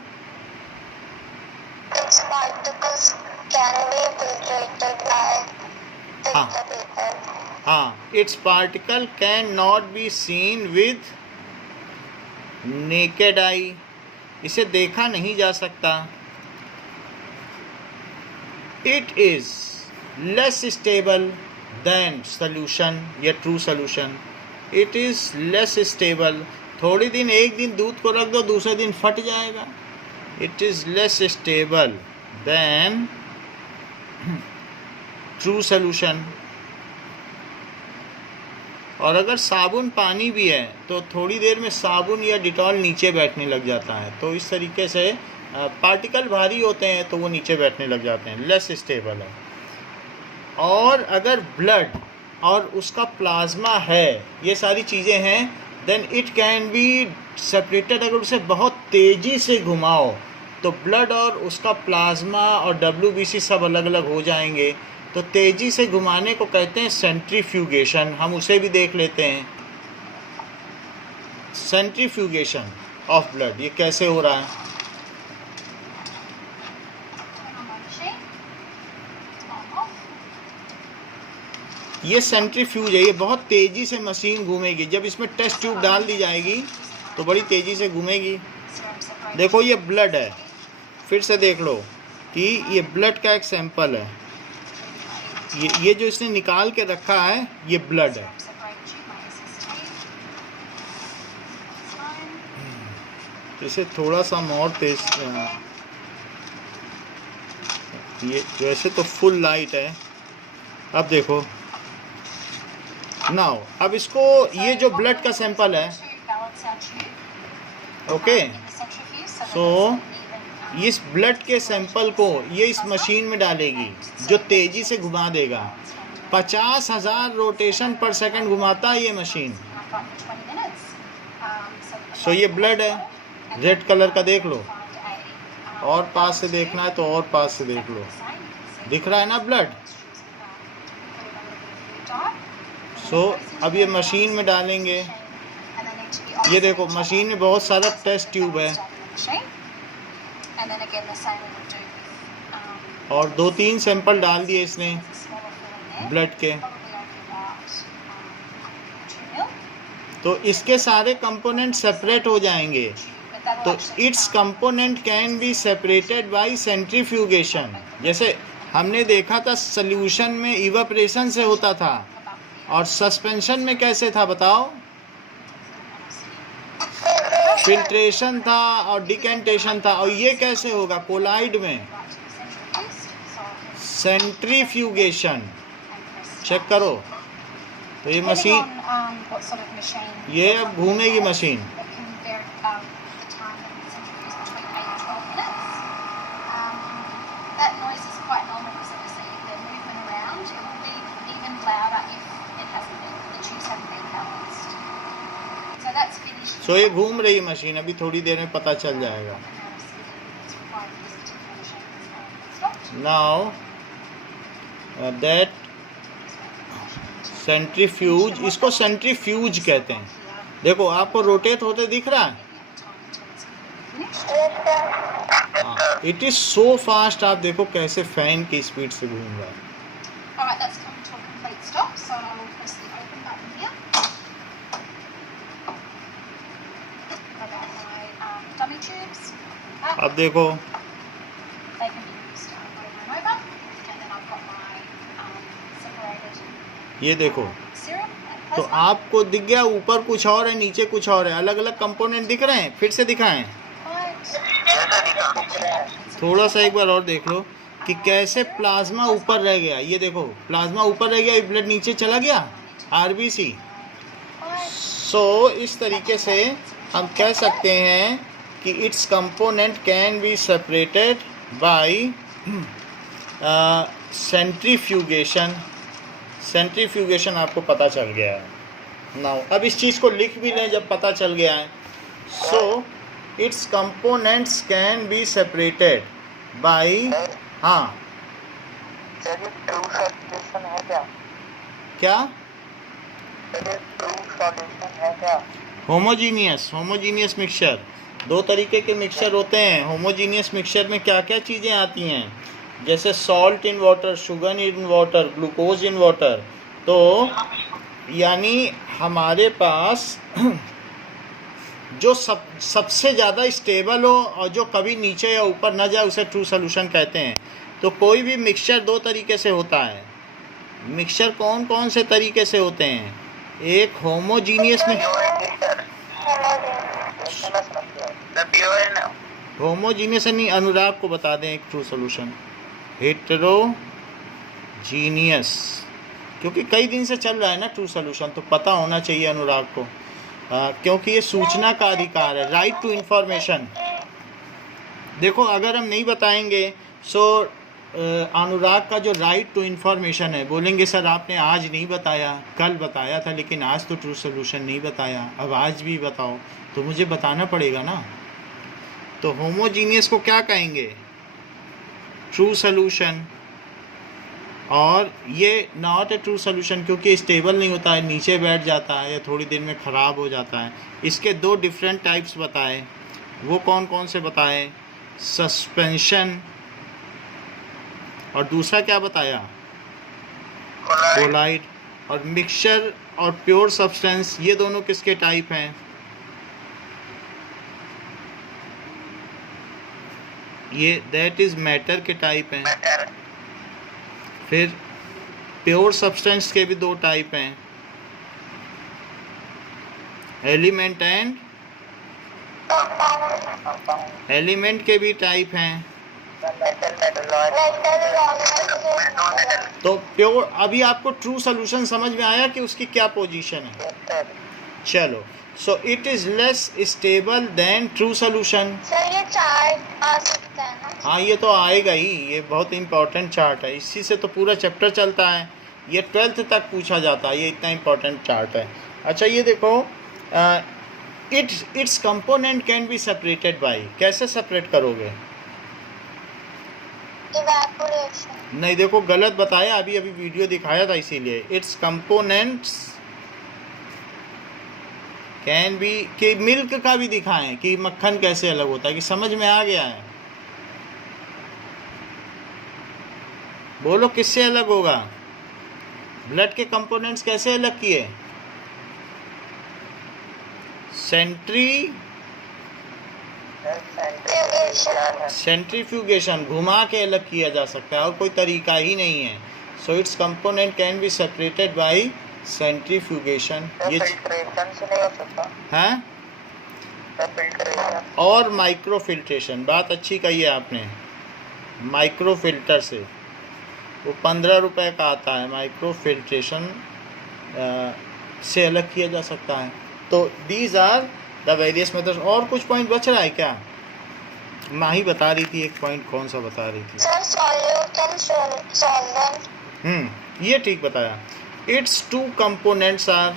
Its particles can be filtered by filter paper. हाँ, its particle cannot be seen with naked eye, इसे देखा नहीं जा सकता। It is less stable than solution या true solution. It is less stable, थोड़ी दिन, एक दिन दूध को रख दो, दूसरे दिन फट जाएगा। It is less stable then true solution. और अगर साबुन पानी भी है तो थोड़ी देर में साबुन या डिटॉल नीचे बैठने लग जाता है। तो इस तरीके से पार्टिकल भारी होते हैं तो वो नीचे बैठने लग जाते हैं, लेस स्टेबल है। और अगर ब्लड और उसका प्लाज्मा है, ये सारी चीज़ें हैं, then it can be separated. अगर उसे बहुत तेज़ी से घुमाओ तो ब्लड और उसका प्लाज्मा और WBC सब अलग अलग हो जाएंगे। तो तेज़ी से घुमाने को कहते हैं सेंट्रीफ्यूगेशन। हम उसे भी देख लेते हैं, सेंट्रीफ्यूगेशन ऑफ ब्लड, ये कैसे हो रहा है। ये सेंट्रीफ्यूज है, ये बहुत तेज़ी से मशीन घूमेगी। जब इसमें टेस्ट ट्यूब डाल दी जाएगी तो बड़ी तेज़ी से घूमेगी। देखो ये ब्लड है, फिर से देख लो कि ये ब्लड का एक सैंपल है। ये जो इसने निकाल के रखा है ये ब्लड है। इसे थोड़ा सा और तेज, ये वैसे तो फुल लाइट है। अब देखो नाउ, अब इसको, ये जो ब्लड का सैंपल है, ओके, सो इस ब्लड के सैंपल को ये इस मशीन में डालेगी जो तेज़ी से घुमा देगा। 50,000 रोटेशन पर सेकंड घुमाता है ये मशीन। सो ये ब्लड है, रेड कलर का, देख लो, और पास से देखना है तो और पास से देख लो, दिख रहा है ना ब्लड। सो अब ये मशीन में डालेंगे। ये देखो मशीन में बहुत सारा टेस्ट ट्यूब है और 2-3 सैंपल डाल दिए इसने ब्लड के। तो इसके सारे कंपोनेंट सेपरेट हो जाएंगे। तो it's component can be separated bye centrifugation. जैसे हमने देखा था सॉल्यूशन में इवापोरेशन से होता था, और सस्पेंशन में कैसे था बताओ? फिल्ट्रेशन था और डिकेंटेशन था। और ये कैसे होगा कोलाइड में? सेंट्रीफ्यूगेशन। चेक करो। तो ये मशीन, ये अब घूमेगी मशीन। सो ये घूम रही मशीन, अभी थोड़ी देर में पता चल जाएगा। नाउ दैट सेंट्रीफ्यूज, इसको सेंट्रीफ्यूज कहते हैं। देखो आपको रोटेट होते दिख रहा है? It is so fast. आप देखो कैसे फैन की स्पीड से घूम रहा है। अब देखो ये देखो, तो आपको दिख गया ऊपर कुछ और है नीचे कुछ और है, अलग अलग कंपोनेंट दिख रहे हैं। फिर से दिखाएं, थोड़ा सा एक बार और देख लो कि कैसे प्लाज्मा ऊपर रह गया। ये देखो प्लाज्मा ऊपर रह गया, ब्लड नीचे चला गया, आरबीसी। सो इस तरीके से हम कह सकते हैं कि it's component can be separated bye centrifugation. Centrifugation आपको पता चल गया है। नाउ अब इस चीज़ को लिख भी लें जब पता चल गया है। So it's components can be separated bye, हाँ सर ये ट्रू सॉल्यूशन है क्या? क्या? सर ये ट्रू सॉल्यूशन है क्या? Homogeneous mixture. दो तरीके के मिक्सचर होते हैं। होमोजीनियस मिक्सचर में क्या क्या चीज़ें आती हैं? जैसे salt in water, sugar in water, glucose in water. तो यानी हमारे पास जो सबसे ज़्यादा स्टेबल हो और जो कभी नीचे या ऊपर न जाए उसे ट्रू सॉल्यूशन कहते हैं। तो कोई भी मिक्सचर दो तरीके से होता है। मिक्सचर कौन कौन से तरीके से होते हैं? एक होमोजीनियस में, होमोजीनियस नहीं, अनुराग को बता दें एक ट्रू सॉल्यूशन। हेटेरोजीनियस, क्योंकि कई दिन से चल रहा है ना ट्रू सॉल्यूशन, तो पता होना चाहिए अनुराग को, क्योंकि ये सूचना का अधिकार है, राइट टू इंफॉर्मेशन। देखो अगर हम नहीं बताएंगे सो अनुराग का जो राइट टू इंफॉर्मेशन है, बोलेंगे सर आपने आज नहीं बताया, कल बताया था लेकिन आज तो ट्रू सॉल्यूशन नहीं बताया, अब आज भी बताओ। तो मुझे बताना पड़ेगा ना। तो होमोजीनियस को क्या कहेंगे? True solution. और ये नॉट ए ट्रू सॉल्यूशन क्योंकि स्टेबल नहीं होता है, नीचे बैठ जाता है या थोड़ी देर में ख़राब हो जाता है। इसके दो डिफरेंट टाइप्स बताए। वो कौन कौन से बताए? सस्पेंशन, और दूसरा क्या बताया? कोलाइड। और मिक्सचर और प्योर सब्सटेंस, ये दोनों किसके टाइप हैं? ये दैट इज मैटर के टाइप हैं। फिर प्योर सब्सटेंस के भी दो टाइप हैं, एलिमेंट एंड एलिमेंट के भी टाइप हैं। तो प्योर, अभी आपको ट्रू सॉल्यूशन समझ में आया कि उसकी क्या पोजीशन है? चलो, सो it is less stable then true solution. Sir ये चार्ट आ सकता है ना? हाँ ये तो आएगा ही, ये बहुत इंपॉर्टेंट चार्ट है, इसी से तो पूरा चैप्टर चलता है। ये 12th तक पूछा जाता है, ये इतना इंपॉर्टेंट चार्ट है। अच्छा ये देखो, it's component can be separated bye, कैसे सेपरेट करोगे? इवैपोरेशन। नहीं देखो गलत बताया, अभी अभी वीडियो दिखाया था इसीलिए। इट्स कंपोनेंट्स कैन बी, कि मिल्क का भी दिखाएं कि मक्खन कैसे अलग होता है, कि समझ में आ गया है? बोलो किससे अलग होगा? ब्लड के कंपोनेंट्स कैसे अलग किए? सेंट्रीफ्यूगेशन, घुमा के अलग किया जा सकता है, और कोई तरीका ही नहीं है। So it's component can be separated bye centrifugation, ये फिल्ट्रेशन से नहीं हो सकता? हैं, फिल्ट्रेशन और माइक्रो फिल्ट्रेशन। बात अच्छी कही है आपने, माइक्रो फिल्टर से, वो 15 रुपए का आता है, माइक्रो फिल्ट्रेशन से अलग किया जा सकता है। तो these are the various methods. और कुछ पॉइंट बच रहा है क्या? माही बता रही थी एक पॉइंट, कौन सा बता रही थी? Sir solute and solvent. ये ठीक बताया। It's two components are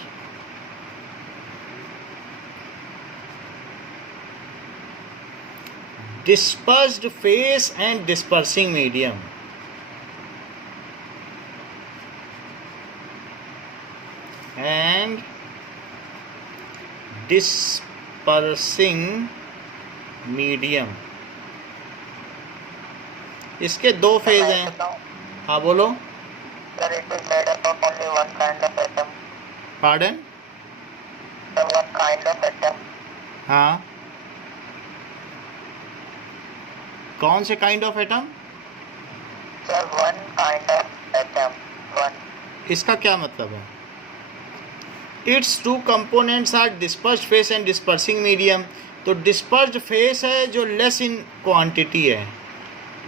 dispersed phase and dispersing medium. And dispersing medium, इसके दो फेज हैं। हाँ बोलो। Sir, it is made up of only one kind of atom. Pardon? The one kind of atom. हाँ, कौन से kind of atom? Sir, one kind of atom. One. इसका क्या मतलब है? It's two components are dispersed phase and dispersing medium. तो dispersed phase है जो लेस इन क्वांटिटी है,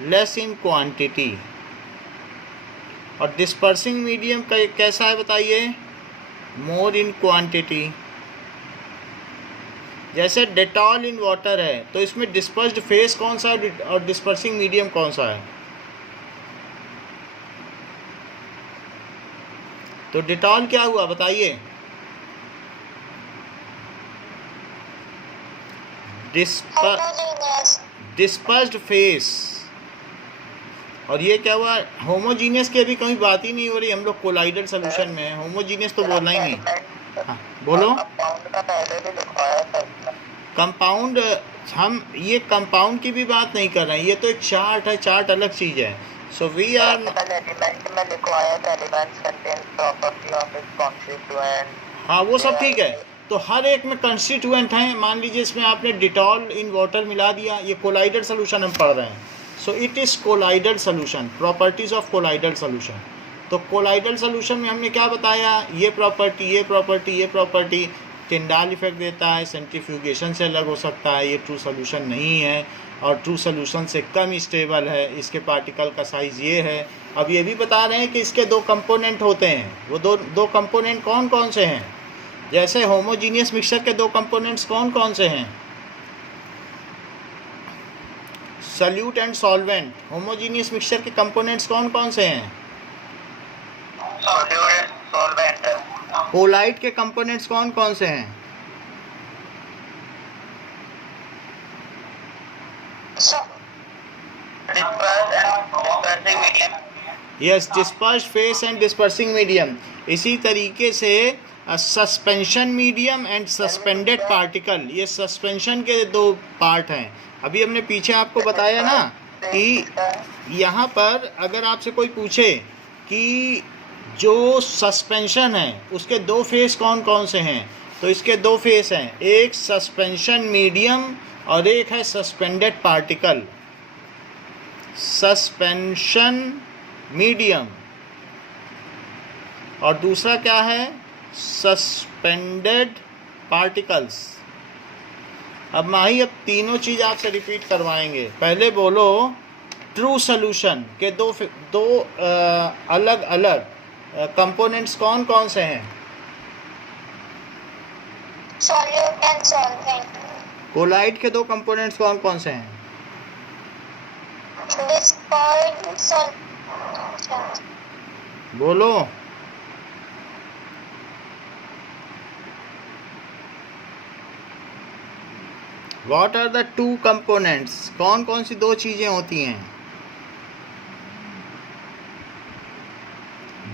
लेस इन क्वांटिटी, और डिस्पर्सिंग मीडियम का कैसा है बताइए? More in quantity. जैसे डेटॉल इन वाटर है, तो इसमें डिस्पर्स्ड फेस कौन सा है और डिस्पर्सिंग मीडियम कौन सा है? तो डेटॉल क्या हुआ बताइए? Dispersed phase. और ये क्या हुआ? होमोजीनियस की अभी कहीं बात ही नहीं हो रही, हम लोग कोलाइडल सोल्यूशन में है, होमोजीनियस तो बोलना ही नहीं। हाँ बोलो। कंपाउंड का पहले भी लिखवाया था। कंपाउंड, हम ये कंपाउंड की भी बात नहीं कर रहे हैं, ये तो एक चार्ट है, चार्ट अलग चीज़ है। सो वी आर एलिमेंट में लिखवाया था, elements contain property of its constituent. हाँ वो सब ठीक है। तो हर एक में कंस्टिट्यूएंट हैं। मान लीजिए इसमें आपने डिटॉल इन वाटर मिला दिया, ये कोलाइडल सोल्यूशन हम पढ़ रहे हैं। सो it is colloidal solution, properties of colloidal solution. तो कोलाइडल सोल्यूशन में हमने क्या बताया? ये प्रॉपर्टी, ये प्रॉपर्टी, ये प्रॉपर्टी। टिंडाल इफेक्ट देता है, सेंट्रीफ्यूगेशन से अलग हो सकता है, ये ट्रू सोल्यूशन नहीं है, और ट्रू सोल्यूशन से कम स्टेबल है, इसके पार्टिकल का साइज़ ये है। अब ये भी बता रहे हैं कि इसके दो कंपोनेंट होते हैं। वो दो कंपोनेंट कौन कौन से हैं? जैसे होमोजीनियस मिक्सचर के दो कंपोनेंट्स कौन कौन से हैं? Solute and solvent. Homogeneous mixture के कंपोनेंट्स कौन कौन से हैं? Solute, solvent. कोलाइड के कंपोनेंट्स कौन कौन से हैं? Dispersing medium. Yes, dispersed phase and dispersing medium. इसी तरीके से suspension medium and suspended particle, ये सस्पेंशन के दो पार्ट हैं। अभी हमने पीछे आपको बताया ना कि यहाँ पर अगर आपसे कोई पूछे कि जो सस्पेंशन है उसके दो फेस कौन कौन से हैं, तो इसके दो फेस हैं, एक सस्पेंशन मीडियम और एक है सस्पेंडेड पार्टिकल। सस्पेंशन मीडियम और दूसरा क्या है? Suspended particles. अब माही अब तीनों चीज़ आपसे रिपीट करवाएंगे। पहले बोलो ट्रू सोल्यूशन के दो अलग अलग कंपोनेंट्स कौन कौन से हैं? Solute and solvent. कोलाइड के दो कंपोनेंट्स कौन कौन से हैं? Dispersed solute. बोलो। What are the two components? कौन कौन सी दो चीज़ें होती हैं?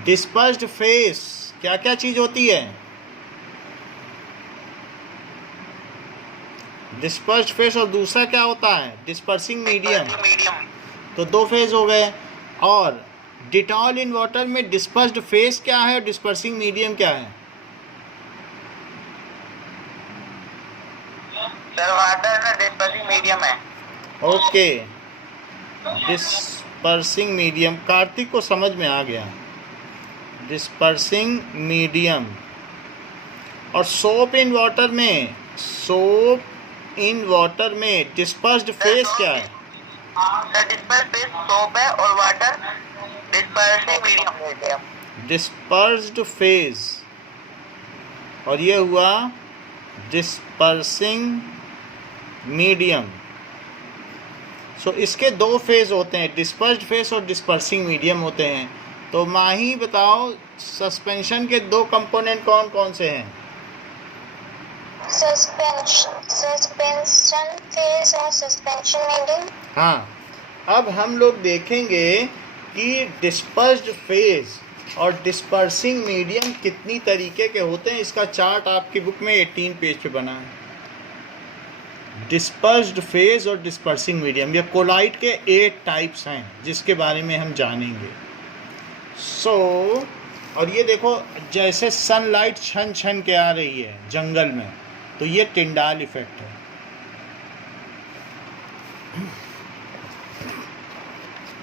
डिस्पर्स्ड फेस क्या क्या चीज़ होती है? डिस्पर्स्ड फेस और दूसरा क्या होता है? Dispersing medium. तो दो फेज हो गए। और डिटॉल इन वाटर में डिस्पर्स्ड फेस क्या है और डिस्पर्सिंग मीडियम क्या है? सर वाटर में डिस्पर्सिंग मीडियम है। Okay, dispersing medium. कार्तिक को समझ में आ गया। Dispersing medium. और सोप इन वाटर में डिस्पर्स्ड फेज क्या है? डिस्पर्स्ड फेज सोप है और water dispersing medium. Dispersed phase, और ये हुआ डिस्पर्सिंग मीडियम। सो इसके दो फेज होते हैं, डिस्पर्स्ड फेज और डिस्पर्सिंग मीडियम होते हैं। तो माही बताओ, सस्पेंशन के दो कंपोनेंट कौन कौन से हैं? सस्पेंशन फेज और सस्पेंशन मीडियम। हाँ, अब हम लोग देखेंगे कि डिस्पर्स्ड फेज और डिस्पर्सिंग मीडियम कितनी तरीके के होते हैं। इसका चार्ट आपकी बुक में 18 पेज पे बना है। डिस्पर्स्ड फेज और डिस्पर्सिंग मीडियम, ये कोलाइड के 8 टाइप्स हैं जिसके बारे में हम जानेंगे। और ये देखो, जैसे सनलाइट छन छन के आ रही है जंगल में, तो ये टिंडाल इफेक्ट है।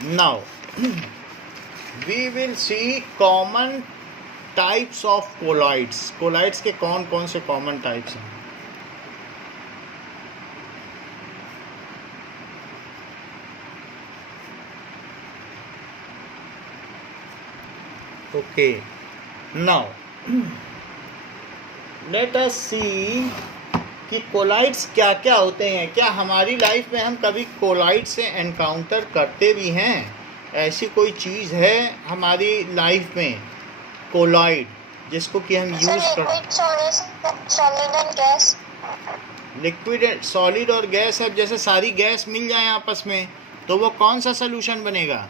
Now we will see common types of colloids. Colloids के कौन कौन से कॉमन टाइप्स हैं? Okay, now let us see कि कोलाइड्स क्या क्या होते हैं। क्या हमारी लाइफ में हम कभी कोलाइड से एनकाउंटर करते भी हैं? ऐसी कोई चीज़ है हमारी लाइफ में कोलाइड जिसको कि हम यूज़ कर? Solid and gas. Liquid, solid और गैस है। जैसे सारी गैस मिल जाए आपस में तो वो कौन सा सलूशन बनेगा?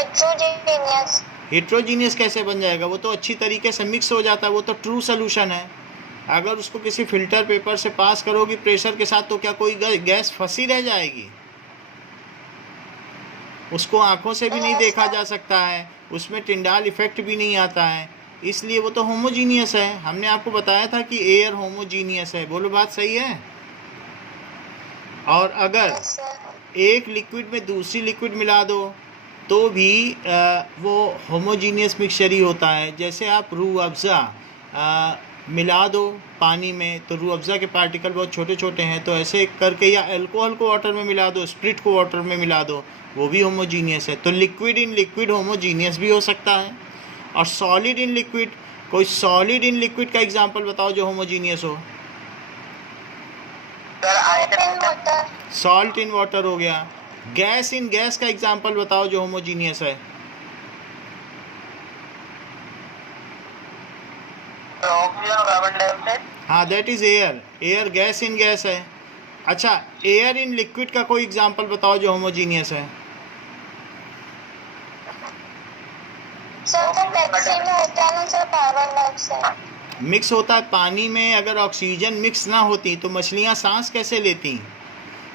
हेट्रोजीनियस। हेट्रोजीनियस कैसे बन जाएगा? वो तो अच्छी तरीके से मिक्स हो जाता है, वो तो ट्रू सलूशन है। अगर उसको किसी फिल्टर पेपर से पास करोगी प्रेशर के साथ तो क्या कोई गैस फंसी रह जाएगी? उसको आंखों से भी नहीं देखा जा सकता है, उसमें टिंडाल इफेक्ट भी नहीं आता है, इसलिए वो तो होमोजीनियस है। हमने आपको बताया था कि एयर होमोजीनियस है। बोलो, बात सही है? और अगर एक लिक्विड में दूसरी लिक्विड मिला दो तो भी वो होमोजीनियस मिक्सचर ही होता है। जैसे आप रूह अफ़ज़ा मिला दो पानी में तो रूह अफ़ज़ा के पार्टिकल बहुत छोटे छोटे हैं, तो ऐसे करके, या अल्कोहल को वाटर में मिला दो, स्प्रिट को वाटर में मिला दो, वो भी होमोजीनियस है। तो लिक्विड इन लिक्विड होमोजीनियस भी हो सकता है। और सॉलिड इन लिक्विड, कोई सॉलिड इन लिक्विड का एग्जांपल बताओ जो होमोजीनियस हो। सॉल्ट इन वाटर हो गया। गैस इन गैस का एग्जांपल बताओ जो होमोजीनियस है। Carbon dioxide. हाँ, that is air. Air gas in gas है। अच्छा, एयर इन लिक्विड का कोई एग्जांपल बताओ जो होमोजीनियस है। सर, तो पेप्सी में होता है ना सर, कार्बन डाइऑक्साइड मिक्स होता है पानी में। अगर ऑक्सीजन मिक्स ना होती तो मछलियाँ सांस कैसे लेती?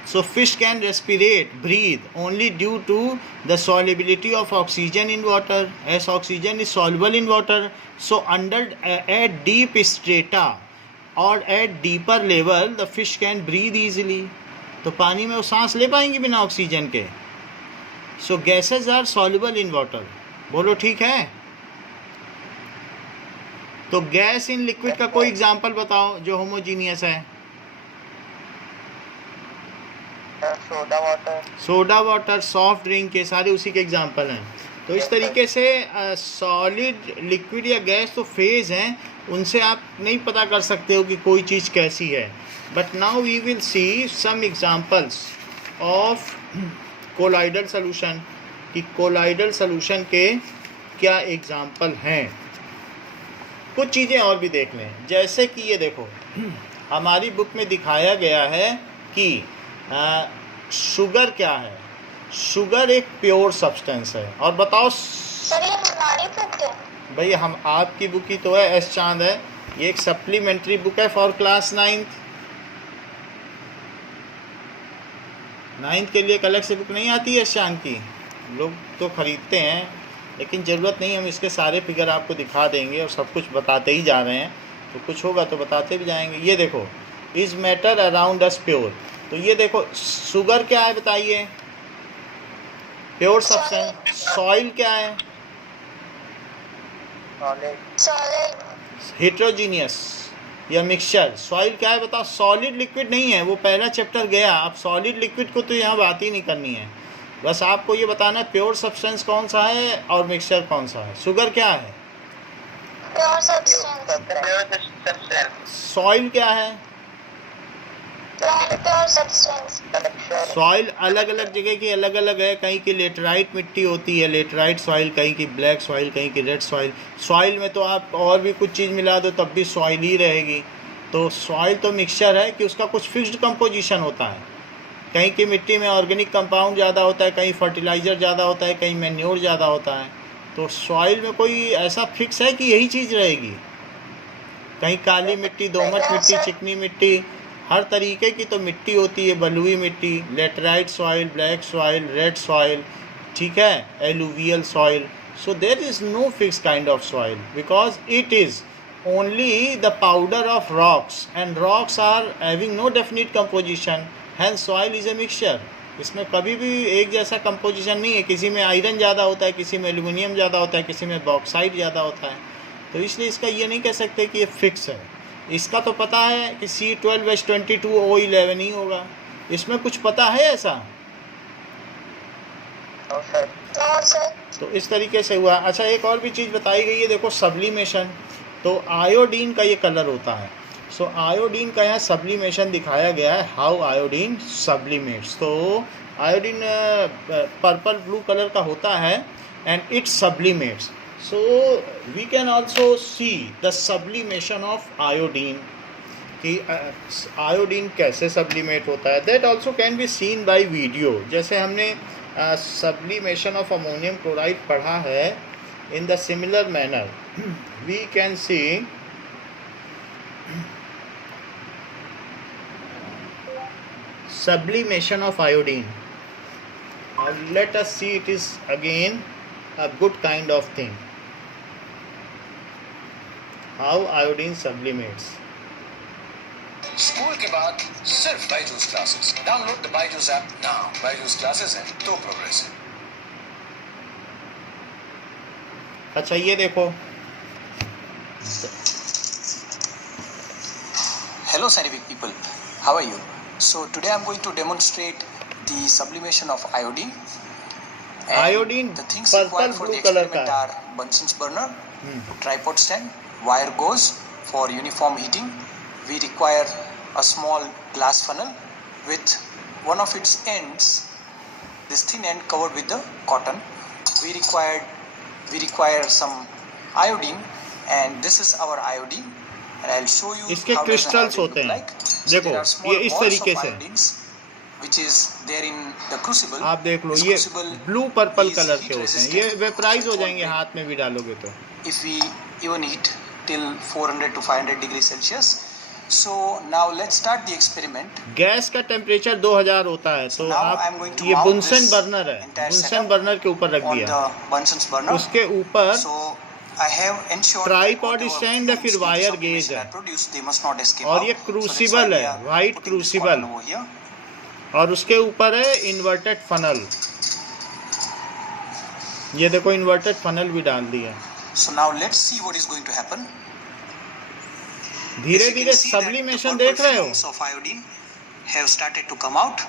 So fish can respirate, breathe only due to the solubility of oxygen in water, as oxygen is soluble in water. So under at deep strata or at deeper level, the fish can breathe easily. तो पानी में वो सांस ले पाएंगी बिना oxygen के। So gases are soluble in water. बोलो ठीक है? तो गैस इन लिक्विड का कोई एग्जांपल बताओ जो होमोजीनियस है। सोडा वाटर, सॉफ्ट ड्रिंक, ये सारे उसी के एग्जांपल हैं। तो इस तरीके से सॉलिड, लिक्विड या गैस तो फेज हैं, उनसे आप नहीं पता कर सकते हो कि कोई चीज़ कैसी है। But now we will see some examples of colloidal solution, कि कोलाइडल सॉल्यूशन के क्या एग्जांपल हैं। कुछ चीज़ें और भी देख लें, जैसे कि ये देखो, हमारी बुक में दिखाया गया है कि शुगर क्या है। शुगर एक प्योर सब्सटेंस है। और बताओ सर, ये हमारी बुक है? भाई, हम आपकी बुक ही तो है, एस चांद है। ये एक सप्लीमेंट्री बुक है फॉर क्लास 9th के लिए। अलग से बुक नहीं आती है एस चांद की, लोग तो ख़रीदते हैं, लेकिन ज़रूरत नहीं। हम इसके सारे फिगर आपको दिखा देंगे और सब कुछ बताते ही जा रहे हैं, तो कुछ होगा तो बताते भी जाएंगे। ये देखो, is matter around us pure. तो ये देखो, शुगर क्या है बताइए। Pure substance. सॉइल क्या है? सॉलिड हेट्रोजीनियस या मिक्सचर। सॉइल क्या है बताओ? सॉलिड लिक्विड नहीं है, वो पहला चैप्टर गया। अब सॉलिड लिक्विड को तो यहाँ बात ही नहीं करनी है, बस आपको ये बताना है प्योर सब्सटेंस कौन सा है और मिक्सचर कौन सा है। शुगर क्या है? Pure substance. सॉइल क्या है? Pure substance. सॉइल अलग अलग जगह की अलग अलग है, कहीं की लेटराइट मिट्टी होती है, लेटराइट सॉइल, कहीं की ब्लैक सॉइल, कहीं की रेड सॉइल। सॉइल में तो आप और भी कुछ चीज़ मिला दो तब भी सॉइल ही रहेगी। तो सॉइल तो मिक्सचर है कि उसका कुछ फिक्स्ड कंपोजिशन होता है। कहीं की मिट्टी में ऑर्गेनिक कंपाउंड ज़्यादा होता है, कहीं फर्टिलाइज़र ज़्यादा होता है, कहीं मैन्योर ज़्यादा होता है। तो सॉइल में कोई ऐसा फिक्स है कि यही चीज़ रहेगी? कहीं काली मिट्टी, दोमट मिट्टी, चिकनी मिट्टी, हर तरीके की तो मिट्टी होती है। बलुई मिट्टी, laterite soil, black soil, red soil, ठीक है, alluvial soil. So there is no fix kind of soil because it is only the powder of rocks and rocks are having no definite composition, hence soil is a mixture। इसमें कभी भी एक जैसा composition नहीं है, किसी में iron ज़्यादा होता है, किसी में एल्यूमिनियम ज़्यादा होता है, किसी में बॉक्साइट ज़्यादा होता है। तो इसलिए इसका ये नहीं कह सकते कि ये फिक्स है। इसका तो पता है कि C12H22O11 ही होगा, इसमें कुछ पता है ऐसा? तो इस तरीके से हुआ। अच्छा, एक और भी चीज़ बताई गई है, देखो सब्लिमेशन। तो आयोडीन का ये कलर होता है। सो आयोडीन का यहाँ सब्लिमेशन दिखाया गया है, हाउ आयोडीन सब्लिमेट्स। तो आयोडीन पर्पल ब्लू कलर का होता है and it sublimates. So we can also see the sublimation of iodine, कि आयोडीन कैसे सब्लिमेट होता है। That also can be seen by video. जैसे हमने सब्लिमेशन ऑफ अमोनियम क्लोराइड पढ़ा है, in the similar manner we can see sublimation of iodine. Let us see, it is again a good kind of thing, how iodine sublimates। School के बाद सिर्फ Byju's classes. Download the Byju's app now. Byju's classes है तो progress है। अच्छा, ये देखो। Hello scientific people, how are you? So today I'm going to demonstrate the sublimation of iodine. And Iodine the things purple required for the blue color experiment का are Bunsen's burner, tripod stand, wire gauze for uniform heating. We require a small glass funnel with one of its ends, this thin end covered with the cotton. We require some iodine, and this is our iodine, and I'll show you इसके how does an crystals iodine होते look हैं। like. So देखो, there are small ये इस balls तरीके of से iodines which is there in the crucible. आप देख लो, This ये crucible blue purple is colour heat के होते हैं, resistant, ये वेपराइज so हो it जाएंगे won't हाथ में भी डालोगे तो। break if we even heat till 400 to 500 degrees Celsius. So now let's start the experiment. Gas का टेम्परेचर 2000 होता है। So तो now I'm आप going to ये mount बुनसन this बर्नर है, entire बुनसन setup बर्नर के ऊपर रख on दिया, the Bunsen's burner. उसके ऊपर So I have ensured tripod that stand है, whatever फिर fumes wire of gauge sublimation है, are produced, they must not escape और out. ये So crucible that's why we है, are white putting this crucible, cotton over here. और उसके ऊपर है इन्वर्टेड फनल। ये देखो इन्वर्टेड फनल भी डाल दिया। So now let's see what is going to happen. धीरे As you धीरे can see that the sublimation purple देख रहे हो। fumes of iodine have started to come out,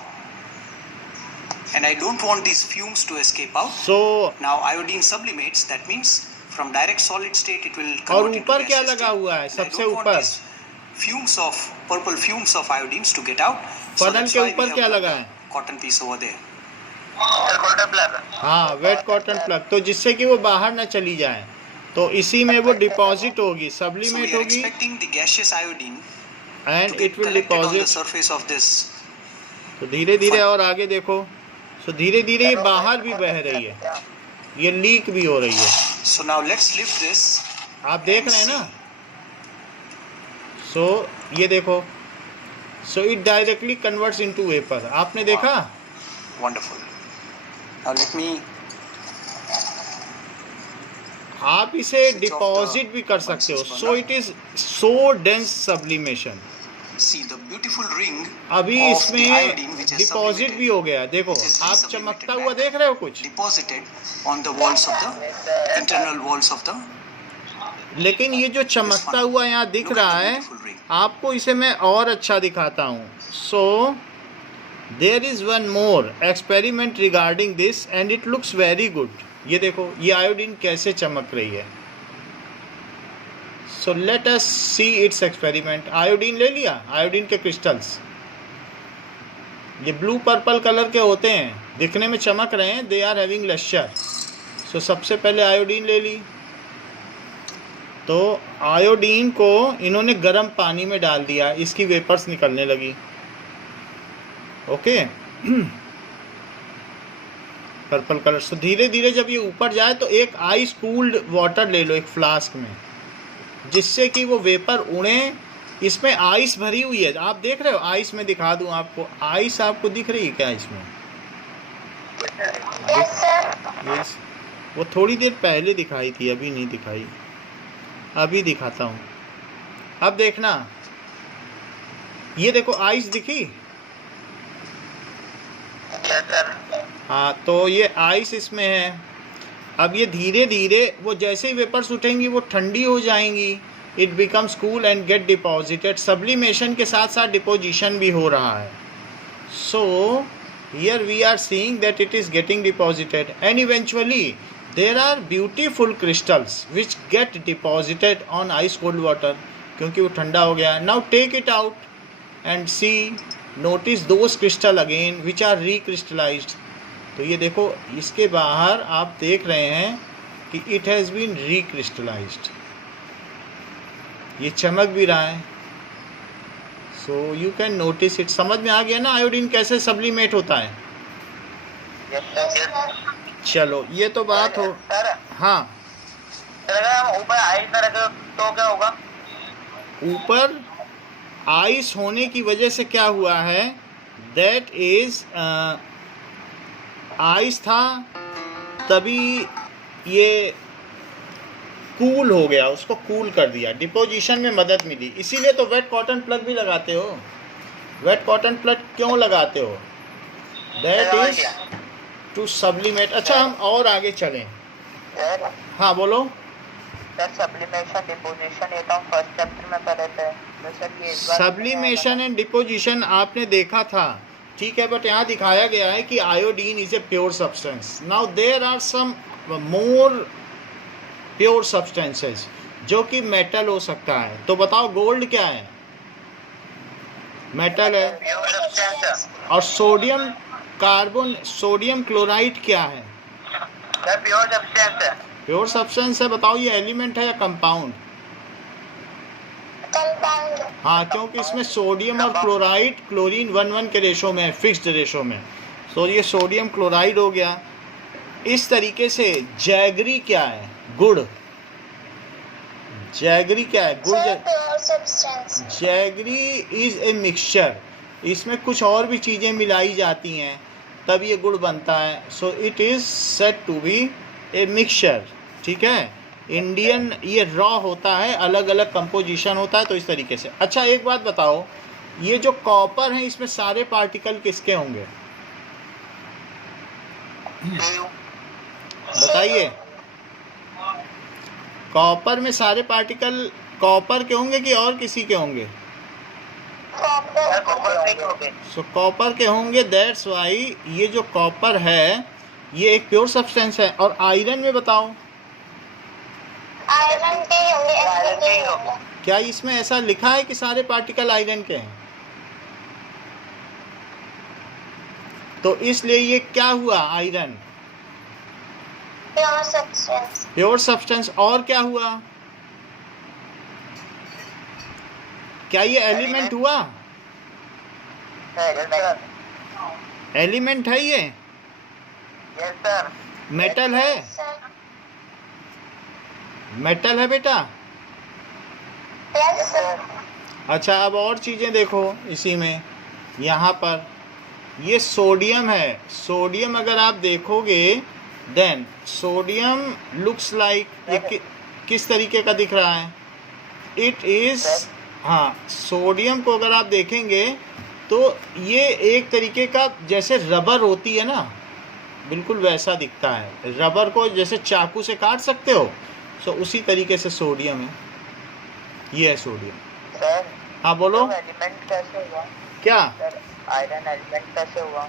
and I don't want these fumes to escape out. So Now iodine sublimates, that means from direct solid state it will और convert into ऊपर क्या gaseous लगा state. हुआ है? And I सबसे don't want ऊपर these fumes of purple fumes of iodines to get out. So funnel that's के why we ऊपर have क्या put लगा the है? cotton piece over there. हाँ, वेट कॉटन प्लग, तो जिससे कि वो बाहर ना चली जाए, तो इसी में वो डिपॉजिट होगी, So सब्लिमेट we are होगी expecting the gaseous iodine and to it get will collected on the deposit. surface of this. तो धीरे धीरे और आगे देखो। सो धीरे धीरे ये बाहर भी बह रही है, ये लीक भी हो रही है। So now let's lift this. आप देख रहे हैं ना? सो ये देखो, so it directly converts into vapour. आपने देखा? Wonderful. Now let me आप इसे switch off डिपॉजिट the भी कर सकते हो। Bunsen's so burner. It is so dense sublimation. See the beautiful ring अभी of the इसमें iodine which is deposit sublimated, भी हो गया, देखो which is आप resublimated चमकता back, हुआ देख रहे हो कुछ, deposited on the walls of the internal walls of the लेकिन ये जो चमकता हुआ यहाँ दिख Look at रहा the है, beautiful ring. आपको इसे मैं और अच्छा दिखाता हूँ. So there is one more experiment regarding this and it looks very good. ये देखो ये आयोडीन कैसे चमक रही है. So let us see its experiment. Iodine ले लिया, आयोडीन के क्रिस्टल्स ये ब्लू पर्पल कलर के होते हैं, दिखने में चमक रहे हैं, दे आर हैविंग लश्चर. सो सबसे पहले आयोडीन ले ली. तो आयोडीन को इन्होंने गर्म पानी में डाल दिया, इसकी वेपर्स निकलने लगी. Okay purple colour. सो धीरे धीरे जब ये ऊपर जाए तो एक आइस कूल्ड वाटर ले लो एक फ्लास्क में, जिससे कि वो वेपर उड़े. इसमें आइस भरी हुई है, आप देख रहे हो. आइस में दिखा दूं आपको, आइस आपको दिख रही है क्या इसमें? Yes sir. यस, वो थोड़ी देर पहले दिखाई थी, अभी नहीं दिखाई. अभी दिखाता हूँ, अब देखना. ये देखो आइस दिखी. हाँ, तो ये आइस इसमें है. अब ये धीरे धीरे वो जैसे ही वेपर्स उठेंगी वो ठंडी हो जाएंगी. It becomes cool and get deposited. Sublimation के साथ साथ डिपोजिशन भी हो रहा है. So here we are seeing that it is getting deposited and eventually there are beautiful crystals which get deposited on ice cold water, क्योंकि वो ठंडा हो गया. Now take it out and see, notice those crystal again which are recrystallised. तो ये देखो इसके बाहर आप देख रहे हैं कि इट हैज़ बीन रिक्रिस्टलाइज्ड. ये चमक भी रहा है. So you can notice it. समझ में आ गया ना आयोडीन कैसे सब्लिमेट होता है? चलो ये तो बात हो. हाँ, अगर हम ऊपर आइस में रखे तो क्या होगा? ऊपर आइस होने की वजह से क्या हुआ है, दैट इज आइस था तभी ये कूल हो गया, उसको कूल कर दिया, डिपोजिशन में मदद मिली. इसीलिए तो वेट कॉटन प्लग भी लगाते हो. वेट कॉटन प्लग क्यों लगाते हो? That is to sublimate. अच्छा हम और आगे चलें. हाँ बोलो. सर सब्लिमेशन डिपोजिशन ये तो हम फर्स्ट चैप्टर में पढ़े थे. तो सर ये सब्लिमेशन एंड डिपोजिशन आपने देखा था, ठीक है, बट यहाँ दिखाया गया है कि iodine is a pure substance. Now there are some more pure substances जो कि मेटल हो सकता है. तो बताओ गोल्ड क्या है? मेटल है. Pure substance. और सोडियम कार्बन, सोडियम क्लोराइड क्या है? सर प्योर सब्सटेंस है. प्योर सब्सटेंस है. बताओ ये एलिमेंट है या कंपाउंड? कंपाउंड. हाँ, क्योंकि इसमें सोडियम और क्लोराइड क्लोरीन 1:1 के रेशो में है, फिक्स्ड रेशो में. तो ये सोडियम क्लोराइड हो गया. इस तरीके से जैगरी क्या है? गुड़. जैगरी क्या है? गुड़. Sir pure substance. Jaggery is a mixture. इसमें कुछ और भी चीज़ें मिलाई जाती हैं तब ये गुड़ बनता है. So it is said to be a mixture. ठीक है. इंडियन ये रॉ होता है, अलग अलग कंपोजिशन होता है. तो इस तरीके से. अच्छा एक बात बताओ, ये जो कॉपर है इसमें सारे पार्टिकल किसके होंगे? बताइए. कॉपर में सारे पार्टिकल कॉपर के होंगे कि और किसी के होंगे? सो कॉपर के होंगे. दैट्स वाई ये जो कॉपर है ये एक प्योर सब्सटेंस है. और आयरन में बताओ. आयरन के होंगे. क्या इसमें ऐसा लिखा है कि सारे पार्टिकल आयरन के हैं? तो इसलिए ये क्या हुआ? Iron pure substance. Pure substance. और क्या हुआ? क्या ये एलिमेंट हुआ? एलिमेंट है ये? Yes sir. मेटल है? मेटल है बेटा? Yes sir. अच्छा अब और चीज़ें देखो इसी में. यहाँ पर ये सोडियम है. सोडियम अगर आप देखोगे देन सोडियम लुक्स लाइक, किस तरीके का दिख रहा है? इट इज हाँ, सोडियम को अगर आप देखेंगे तो ये एक तरीके का जैसे रबर होती है ना, बिल्कुल वैसा दिखता है। रबर को जैसे चाकू से काट सकते हो, सो उसी तरीके से सोडियम है। ये है सोडियम। सर हाँ बोलो। एलिमेंट कैसे हुआ? क्या सर आयरन एलिमेंट कैसे हुआ?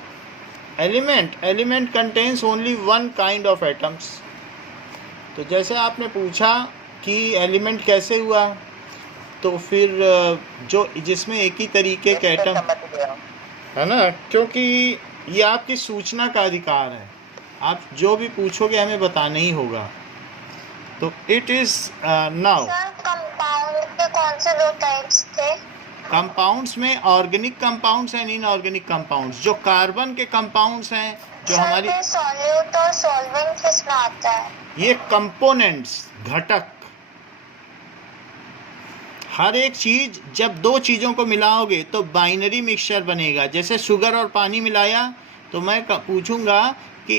Element contains only one kind of atoms. तो जैसे आपने पूछा कि एलिमेंट कैसे हुआ, तो फिर जो जिसमें एक ही तरीके के एटम, समझ गया। है ना, क्योंकि ये आपकी सूचना का अधिकार है, आप जो भी पूछोगे हमें बताना ही होगा। तो it is now. Sir compound के कौन से दो टाइप्स थे? कंपाउंड्स में organic compounds and inorganic compounds. जो कार्बन के कंपाउंड्स हैं, जो हमारी, सॉल्यूट और सॉल्वेंट किसमें आता है? ये कंपोनेंट्स, घटक। हर एक चीज, जब दो चीज़ों को मिलाओगे तो बाइनरी मिक्सचर बनेगा। जैसे शुगर और पानी मिलाया तो मैं पूछूंगा कि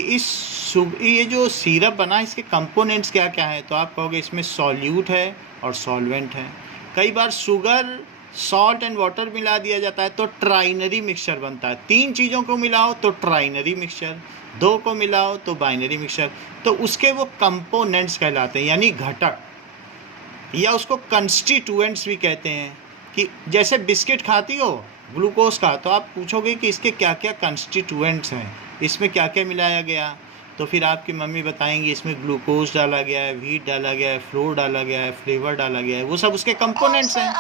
ये जो सिरप बना, इसके कंपोनेंट्स क्या क्या हैं, तो आप कहोगे इसमें सॉल्यूट है और सॉल्वेंट है। कई बार शुगर, सॉल्ट एंड वाटर मिला दिया जाता है तो ट्राइनरी मिक्सचर बनता है। 3 चीज़ों को मिलाओ तो ट्राइनरी मिक्सचर, 2 को मिलाओ तो बाइनरी मिक्सचर। तो उसके वो कंपोनेंट्स कहलाते हैं, यानी घटक, या उसको कंस्टिट्यूएंट्स भी कहते हैं। कि जैसे बिस्किट खाती हो ग्लूकोज का, तो आप पूछोगे कि इसके क्या क्या कंस्टिट्यूएंट्स हैं, इसमें क्या क्या मिलाया गया, तो फिर आपकी मम्मी बताएंगी इसमें ग्लूकोज डाला गया है, व्हीट डाला गया है, फ्लोर डाला गया है, फ्लेवर डाला गया है, वो सब उसके कंपोनेंट्स हैं।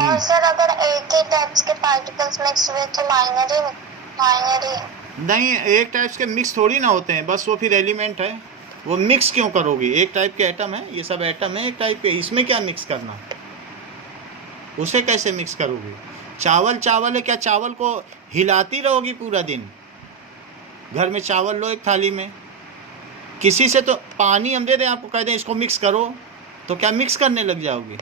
और सर अगर एक ही टाइप्स के पार्टिकल्स मिक्स हुए तो बाइनरी नहीं, एक टाइप्स के मिक्स थोड़ी ना होते हैं, बस वो फिर एलिमेंट है। वो मिक्स क्यों करोगी? एक टाइप के एटम है, ये सब एटम है एक टाइप के, इसमें क्या मिक्स करना? उसे कैसे मिक्स करोगी? चावल है, क्या चावल को हिलाती रहोगी पूरा दिन? घर में चावल लो एक थाली में, किसी से तो पानी हम दे दें आपको, कह दें इसको मिक्स करो, तो क्या मिक्स करने लग जाओगे?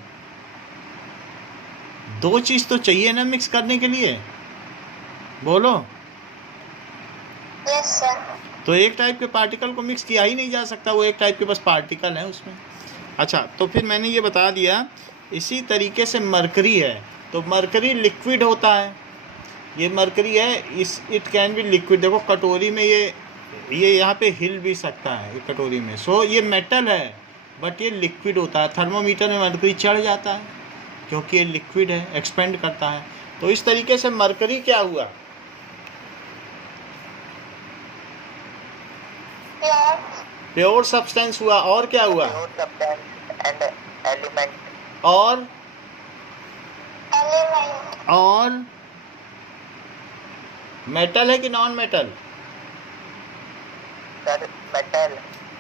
2 चीज़ तो चाहिए ना मिक्स करने के लिए, बोलो। Yes sir. तो एक टाइप के पार्टिकल को मिक्स किया ही नहीं जा सकता, वो एक टाइप के बस पार्टिकल है उसमें। अच्छा, तो फिर मैंने ये बता दिया। इसी तरीके से मरकरी है, तो मरकरी लिक्विड होता है। ये मरकरी है, इट कैन बी लिक्विड। देखो कटोरी में ये यहाँ पे हिल भी सकता है ये कटोरी में। सो ये मेटल है बट ये लिक्विड होता है। थर्मोमीटर में मरकरी चढ़ जाता है क्योंकि ये लिक्विड है, एक्सपेंड करता है। तो इस तरीके से मरकरी क्या हुआ? प्योर सब्सटेंस हुआ। और क्या हुआ? Pure substance and element. और मेटल है कि non metal? Sir metal.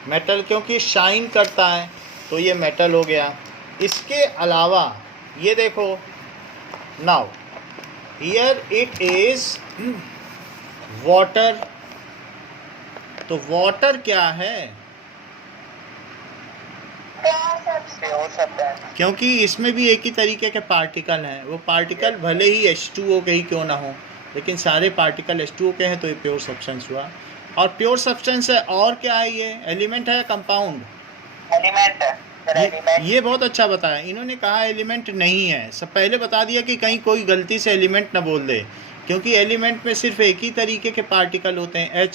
Metal क्योंकि शाइन करता है, तो ये मेटल हो गया। इसके अलावा ये देखो, now here it is water. तो वाटर क्या है? Pure substance. क्योंकि इसमें भी एक ही तरीके के पार्टिकल हैं। वो पार्टिकल भले ही H2O के ही क्यों ना हो, लेकिन सारे पार्टिकल H2O के हैं, तो ये प्योर सब्सटेंस हुआ। और प्योर सब्सटेंस है। और क्या है? ये एलिमेंट है, कंपाउंड? एलिमेंट है सर, एलिमेंट। ये बहुत अच्छा बताया। इन्होंने कहा एलिमेंट नहीं है, सब पहले बता दिया कि कहीं कोई गलती से एलिमेंट ना बोल दे, क्योंकि एलिमेंट में सिर्फ एक ही तरीके के पार्टिकल होते हैं,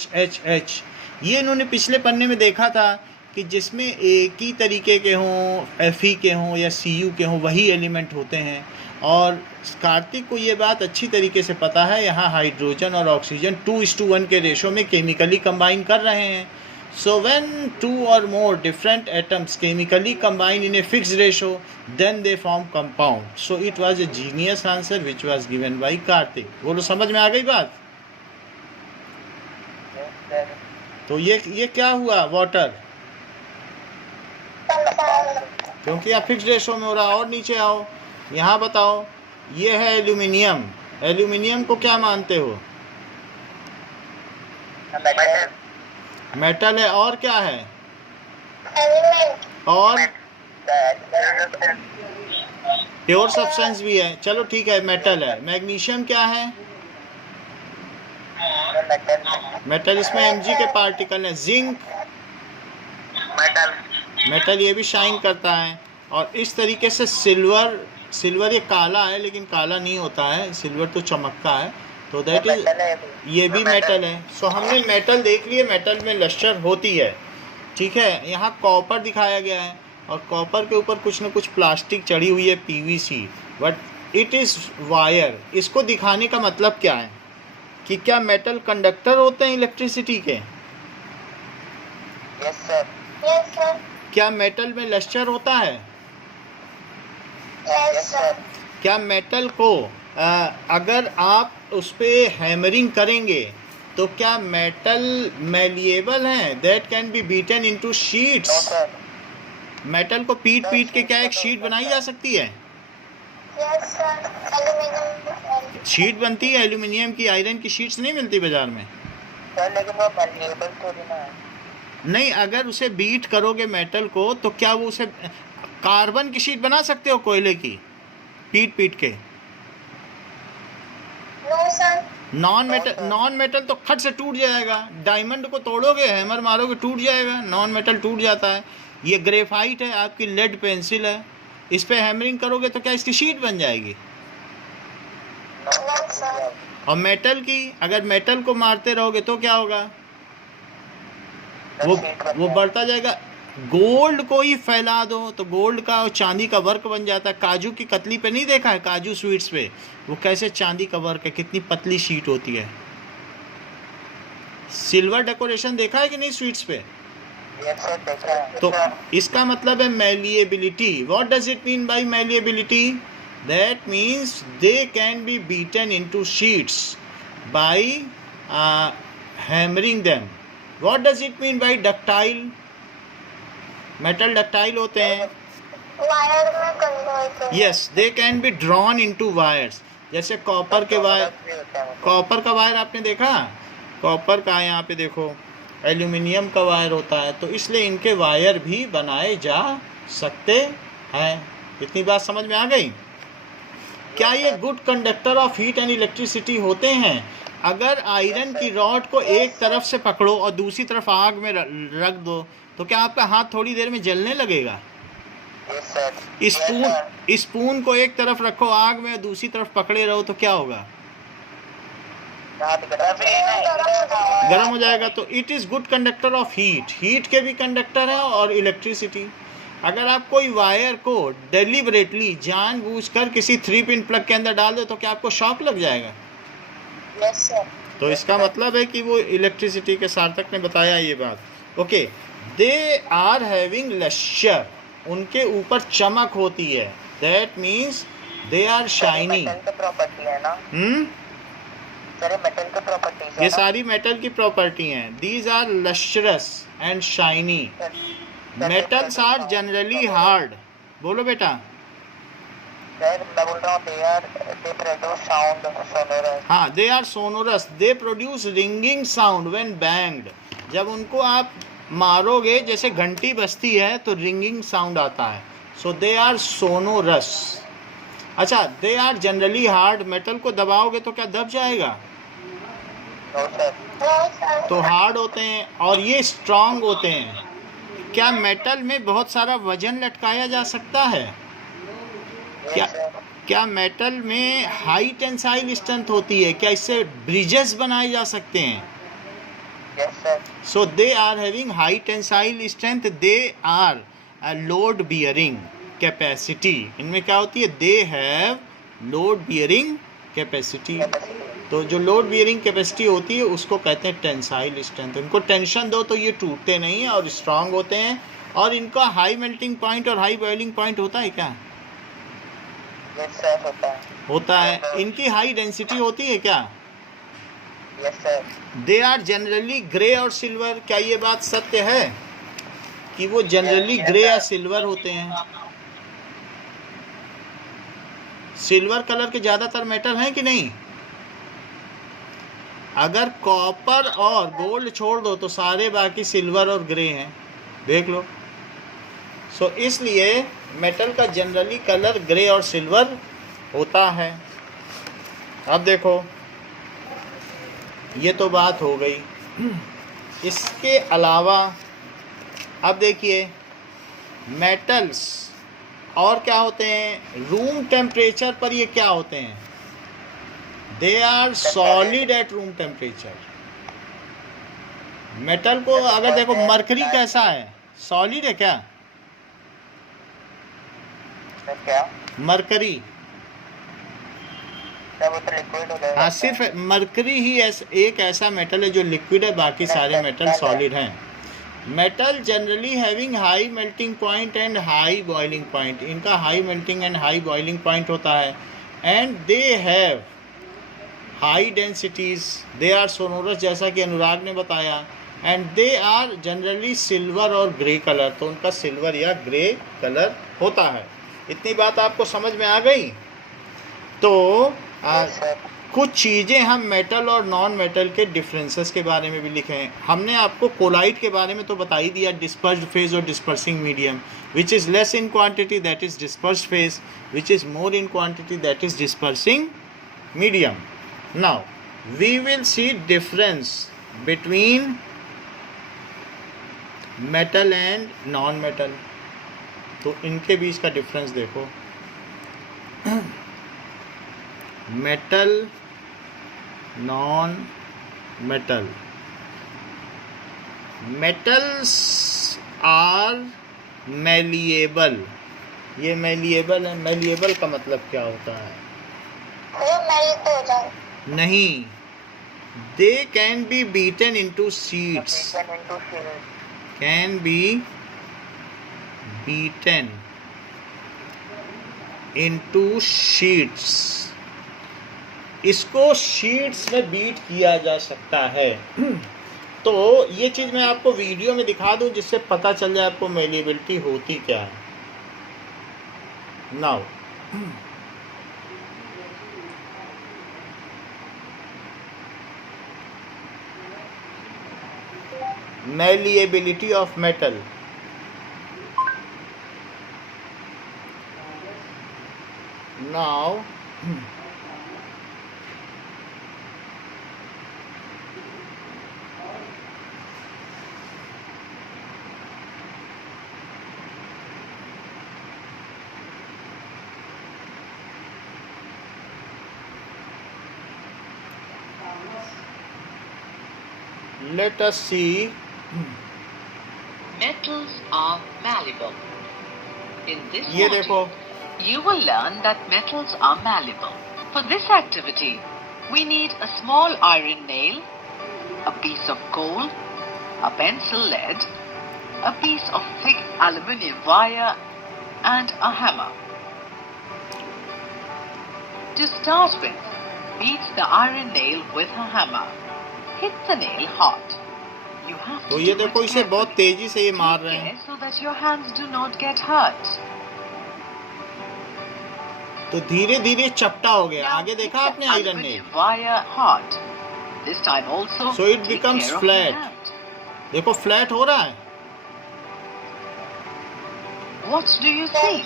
H। ये इन्होंने पिछले पन्ने में देखा था कि जिसमें एक ही तरीके के हों, Fe के हों या Cu के हों, वही एलिमेंट होते हैं। और कार्तिक को ये बात अच्छी तरीके से पता है। यहाँ हाइड्रोजन और ऑक्सीजन 2:1 के रेशो में केमिकली कंबाइन कर रहे हैं। So when 2 or more different atoms chemically combine in a fixed ratio, then they form compound. So it was a genius answer which was given by Kartik. बोलो, समझ में आ गई बात? तो ये क्या हुआ? वाटर, क्योंकि आप फिक्स रेशो में हो रहा। और नीचे आओ, यहाँ बताओ, ये है एल्यूमिनियम। एल्यूमिनियम को क्या मानते हो? मेटल है। और क्या है? और प्योर सब्सटेंस भी है। चलो ठीक है, मेटल है। मैग्नीशियम क्या है? मेटल, इसमें Mg के पार्टिकल हैं। Zinc metal. मेटल, ये भी शाइन करता है। और इस तरीके से सिल्वर सिल्वर ये काला है, लेकिन काला नहीं होता है, सिल्वर तो चमकता है, तो दैट इज, मेटल है ये भी मेटल है। सो हमने मेटल देख लिए, मेटल में लश्चर होती है, ठीक है। यहाँ कॉपर दिखाया गया है, और कॉपर के ऊपर कुछ ना कुछ प्लास्टिक चढ़ी हुई है, PVC, but it is wire. इसको दिखाने का मतलब क्या है कि क्या मेटल कंडक्टर होते हैं इलेक्ट्रिसिटी के? Yes sir. Yes sir. क्या मेटल में लश्चर होता है? Yes sir. क्या मेटल को अगर आप उस पर हैमरिंग करेंगे तो क्या मेटल मैलिएबल है, that can be beaten into no sheets? Sir. Metal को पीट पीट के क्या एक शीट बनाई जा सकती है? Yes sir. एल्यूमीनियम। शीट बनती है एल्यूमिनियम की, आयरन की शीट्स नहीं मिलती बाजार में। सर लेकिन वो मैलिएबल थोड़ी ना है। नहीं, अगर उसे बीट करोगे मेटल को तो क्या वो उसे कार्बन की शीट बना सकते हो कोयले की, पीट पीट के? No sir. नॉन मेटल तो खट से टूट जाएगा। डायमंड को तोड़ोगे, हैमर मारोगे, टूट जाएगा। नॉन मेटल टूट जाता है। ये ग्रेफाइट है, आपकी लेड पेंसिल है, इस पे हैमरिंग करोगे तो क्या इसकी शीट बन जाएगी? No sir. और मेटल की, अगर मेटल को मारते रहोगे तो क्या होगा? वो बढ़ता जाएगा। गोल्ड को ही फैला दो तो गोल्ड का और चांदी का वर्क बन जाता है। काजू की कतली पे नहीं देखा है, काजू स्वीट्स पे वो कैसे चांदी का वर्क है, कितनी पतली शीट होती है। सिल्वर डेकोरेशन देखा है कि नहीं स्वीट्स पे? यस सर देखा है। तो इसका मतलब है malleability. What does it mean by malleability? That means they can be beaten into sheets by hammering them. What does it mean by ductile? Metal ductile होते हैं। वायर में कन्वर्ट हो। Yes, they can be drawn into wires. जैसे copper के wire, copper का wire आपने देखा? Copper का यहाँ पे देखो, एल्यूमिनियम का वायर होता है, तो इसलिए इनके वायर भी बनाए जा सकते हैं। इतनी बात समझ में आ गई? क्या ये good conductor of heat and electricity होते हैं? अगर आयरन की रॉड को एक तरफ से पकड़ो और दूसरी तरफ आग में रख दो तो क्या आपका हाथ थोड़ी देर में जलने लगेगा? Yes sir. स्पून को एक तरफ रखो आग में, दूसरी तरफ पकड़े रहो तो क्या होगा? गर्म हो जाएगा। तो it is good conductor of heat. Heat के भी कंडक्टर है और इलेक्ट्रिसिटी। अगर आप कोई वायर को डेलिबरेटली जानबूझकर किसी 3 पिन प्लग के अंदर डाल दो तो क्या आपको शॉक लग जाएगा? Yes sir. तो इसका मतलब है कि वो इलेक्ट्रिसिटी के सार्थक ने बताया ये बात। Okay, they are having lustre, उनके ऊपर चमक होती है। That means they are shiny. Metal का प्रॉपर्टी है ना सर, ये मेटल का प्रॉपर्टी है। ये सारी मेटल की प्रॉपर्टी हैं। These are lustrous and shiny. Metals are generally hard. बोलो बेटा। सर मैं बोल रहा हूँ दे प्रोड्यूस साउंड सोनोरस। हाँ, they are sonorous. They produce ringing sound when banged. जब उनको आप मारोगे, जैसे घंटी बजती है तो रिंगिंग साउंड आता है। So they are sonorous. अच्छा, they are generally hard. Metal को दबाओगे तो क्या दब जाएगा? No sir. No sir. तो हार्ड होते हैं और ये स्ट्रांग होते हैं। क्या मेटल में बहुत सारा वजन लटकाया जा सकता है? क्या मेटल में हाई टेंसाइल स्ट्रेंथ होती है? क्या इससे ब्रिजेस बनाए जा सकते हैं? Yes sir. So they are having high tensile strength. They are load bearing capacity. इनमें क्या होती है? They have load bearing capacity. तो जो लोड बियरिंग कैपेसिटी होती है उसको कहते हैं टेंसाइल स्ट्रेंथ। इनको टेंशन दो तो ये टूटते नहीं हैं और स्ट्रांग होते हैं। और इनका हाई मेल्टिंग पॉइंट और हाई बॉइलिंग पॉइंट होता है क्या? यस सर होता है। होता है। इनकी हाई डेंसिटी होती है क्या? Yes sir. They are generally grey और सिल्वर। क्या ये बात सत्य है कि वो जनरली ग्रे या सिल्वर होते हैं? सिल्वर कलर के ज़्यादातर मेटल हैं कि नहीं? अगर कॉपर और गोल्ड छोड़ दो तो सारे बाकी सिल्वर और ग्रे हैं, देख लो। सो इसलिए मेटल का जनरली कलर ग्रे और सिल्वर होता है। अब देखो, ये तो बात हो गई। इसके अलावा अब देखिए, मेटल्स और क्या होते हैं, रूम टेम्परेचर पर ये क्या होते हैं, they are solid at room temperature. Metal को अगर देखो, मरकरी कैसा है, सॉलिड है क्या, क्या मरकरी, क्या वो तो लिक्विड हो जाएगा। हाँ सिर्फ मरकरी ही एक ऐसा मेटल है जो लिक्विड है, बाकी सारे मेटल सॉलिड हैं। Metal generally having high melting point and high boiling point, इनका high melting and high boiling point होता है। And they have high densities, they are sonorous, जैसा कि अनुराग ने बताया। And they are generally silver और grey colour, तो उनका सिल्वर या ग्रे कलर होता है। इतनी बात आपको समझ में आ गई। तो कुछ चीज़ें हम मेटल और नॉन मेटल के डिफरेंसेस के बारे में भी लिखे हैं। हमने आपको कोलाइड के बारे में तो बता ही दिया, डिस्पर्स्ड फेज और dispersing medium. Which is less in quantity that is dispersed phase, which is more in quantity that is dispersing medium. Now we will see difference between metal and non metal. तो इनके बीच का difference देखो, metal non metal. Metals are malleable, ये malleable है। Malleable का मतलब क्या होता है, वो मेल्ट हो जाए। नहीं, दे can be beaten into sheets, can be beaten into sheets. इसको शीट्स में बीट किया जा सकता है। तो ये चीज़ मैं आपको वीडियो में दिखा दूं, जिससे पता चल जाए आपको मेलिएबिलिटी होती क्या है। Now malleability of metal. Now let us see. Metals are malleable. In this ये module, देखो, you will learn that metals are malleable. For this activity, we need a small iron nail, a piece of coal, a pencil lead, a piece of thick aluminium wire, and a hammer. To start with, beat the iron nail with a hammer. Hit the nail hard. You have to तो ये do देखो, it इसे बहुत carefully. तेजी से ये मार Take रहे care हैं। so that your hands do not get hurt. तो धीरे धीरे चपटा हो गया। Now आगे hit देखा the आपने आयरन ने, aluminium wire hard. This time also So it take becomes care of flat. your hand. देखो फ्लैट हो रहा है। What do you see?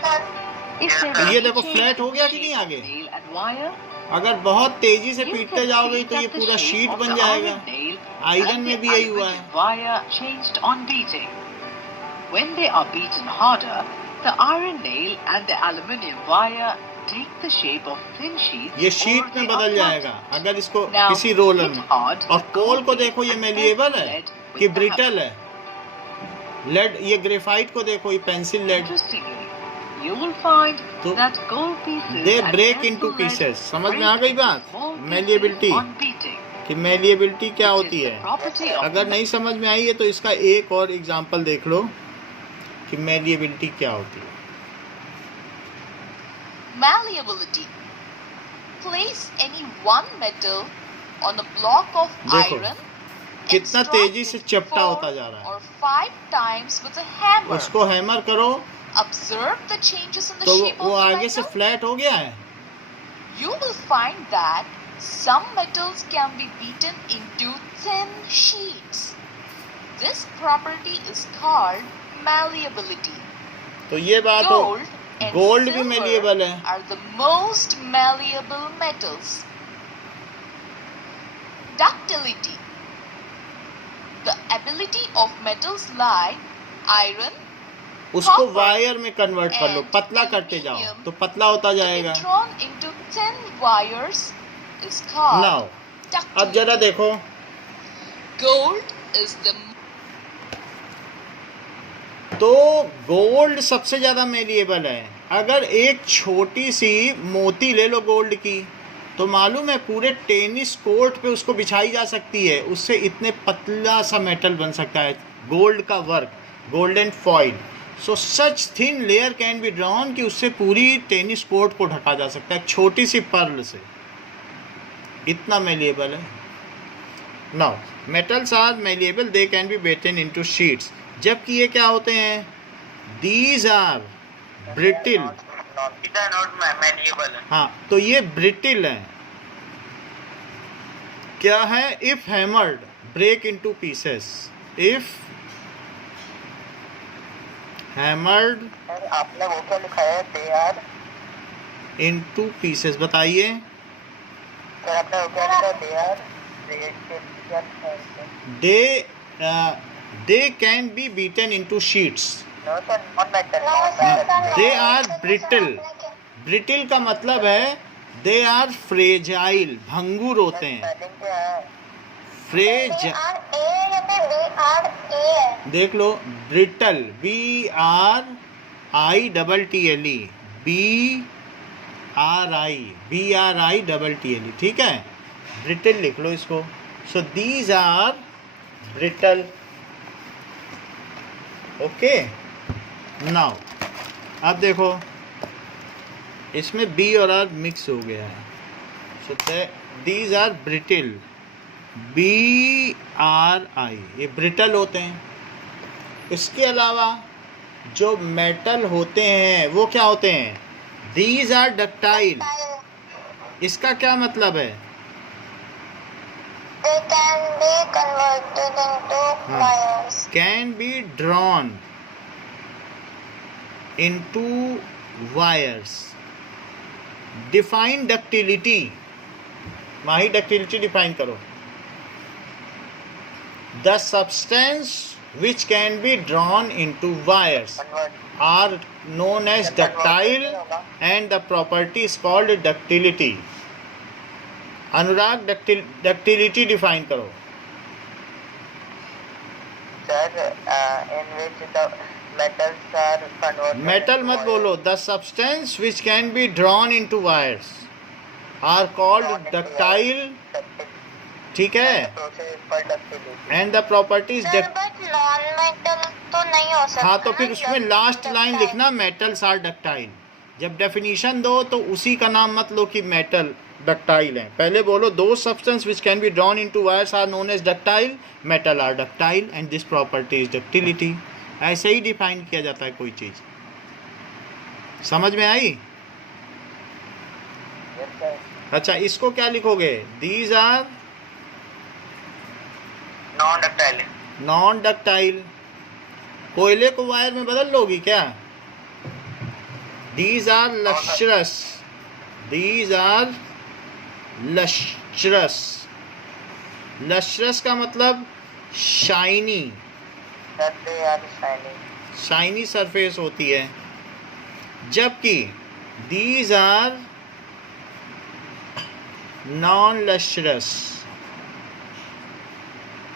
Is there तो ये any देखो change फ्लैट हो in गया the कि नहीं shape of आगे। nail and wire? अगर बहुत तेजी से You पीटते can जाओगे see तो ये that the पूरा shape शीट of बन the जाएगा। iron nail आयरन and में the भी यही हुआ है। aluminium wire changed on beating. When they are beaten harder, the iron nail and the aluminium wire take the shape of thin sheets. ये or sheet में they are बदल जाएगा flattened. अगर इसको Now, किसी रोलर hit में। hard और the coal को gold देखो, ये and मेलिएबल pencil है lead with कि the ब्रिटल है। लेड, ये ग्रेफाइट को देखो, ये pencil lead, Interestingly, you will find तो that gold pieces दे and break pencil into lead pieces. समझ में break आ गई into बात, small pieces malleability on beating. कि मेलिएबिलिटी क्या It होती is the है। property of अगर नहीं समझ में आई है तो इसका एक और एग्जांपल देख लो कि मेलिएबिलिटी क्या होती है। Malleability. Place any one metal on a block of देखो, iron कितना and तेजी strike से it चपटा 4 होता जा रहा है। or 5 times with a hammer. उसको हैमर करो Observe the changes in the तो shape वो of the आगे से metal. फ्लैट हो गया है। You will find that some metals can be beaten into thin sheets. This property is called malleability. तो ये बात हो, Gold and गोल्ड भी silver मेलिएबल है। are the most malleable metals. Ductility. The ability of metals like iron, उसको copper wire में convert कर लो, and पतला करते जाओ aluminium तो पतला होता to be जाएगा। drawn into thin wires is called now अब जरा ductility. देखो, Gold is the तो गोल्ड सबसे ज़्यादा मेलिएबल है। अगर एक छोटी सी मोती ले लो गोल्ड की, तो मालूम है पूरे टेनिस कोर्ट पे उसको बिछाई जा सकती है, उससे इतने पतला सा मेटल बन सकता है। गोल्ड का work, golden foil, so such thin layer can be drawn कि उससे पूरी टेनिस कोर्ट को ढका जा सकता है छोटी सी पर्ल से, इतना मेलिएबल है। Now metals are malleable, they can be beaten into sheets, जबकि ये क्या होते हैं, these are brittle. Not malleable है। हाँ, तो ये ब्रिटिल है। क्या है, if hammered break into pieces, if hammered sir आपने वो क्या लिखा है, दे आर, इनटू पीसेस, बताइए। सर आपने वो क्या लिखा है, they are, they can be beaten into sheets. No sir, not metal, they are brittle. Brittle का मतलब है दे आर फ्रेजाइल, भंगुर होते हैं। स्पेलिंग क्या है? फ्रेज, देख लो, ब्रिटल, BRITTLE, BRITTLE, ठीक है, ब्रिटल लिख लो इसको। So these are brittle, okay. Now अब देखो, इसमें B और R मिक्स हो गया है, so these are brittle, BRI, ये ब्रिटल होते हैं। इसके अलावा जो मेटल होते हैं वो क्या होते हैं, दीज आर डक्टाइल। इसका क्या मतलब है, They can be converted into wires. Can be drawn into wires. Define ductility, Mahi ductility define करो। The substance which can be drawn into wires are known as ductile and the property is called ductility. Anurag, ductility define करो। Sir in which the metals are converted metal into मत wires. बोलो, the substance which can be drawn into wires are called ductile, ठीक है, Process for ductility. And the properties Sir, but non-metal तो नहीं हो सकता। हाँ, तो फिर ना, उसमें लास्ट लाइन ductile। लिखना मेटल्स आर डक्टाइल। जब डेफिनेशन दो तो उसी का नाम मत लो कि मेटल डक्टाइल है, पहले बोलो दो substance which can be drawn into wires are known as ductile, metal are ductile and this property is ductility. ऐसे ही डिफाइन किया जाता है कोई चीज़। समझ में आई? Yes, sir. अच्छा, इसको क्या लिखोगे, these are Non-ductile. Non ductile. कोयले को वायर में बदल लोगी क्या, these are lustrous, these are lustrous. Lustrous का मतलब shiny, Sir, they are shining. Shiny surface होती है, जबकि these are non lustrous.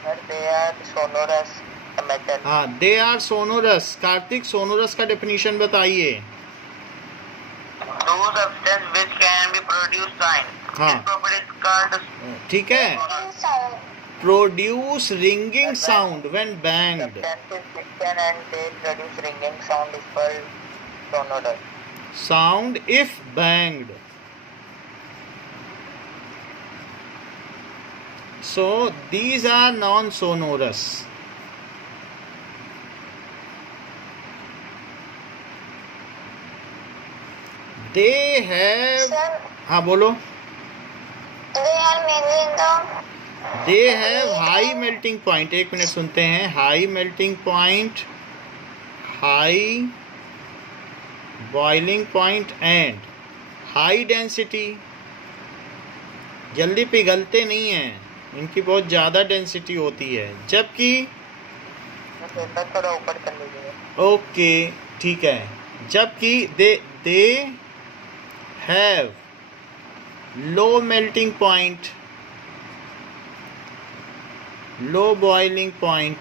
Sir, they are sonorous metal. हाँ, they are sonorous. Kartik, sonorous का डेफिनेशन बताइए। Those substance which can be produced sign. हाँ। This property is called ठीक है, Sound. Produce ringing sound when banged. substances which can and they produce ringing sound is called sonorous. Sound if banged. So these are non-sonorous. They have, Sir, हाँ बोलो, they are mainly the they have high melting point। एक minute सुनते हैं, high melting point, high boiling point and high density। जल्दी पिघलते नहीं हैं, इनकी बहुत ज़्यादा डेंसिटी होती है, जबकि मैं थोड़ा ऊपर कर लीजिए। ओके ठीक है, जबकि they have low melting point, low boiling point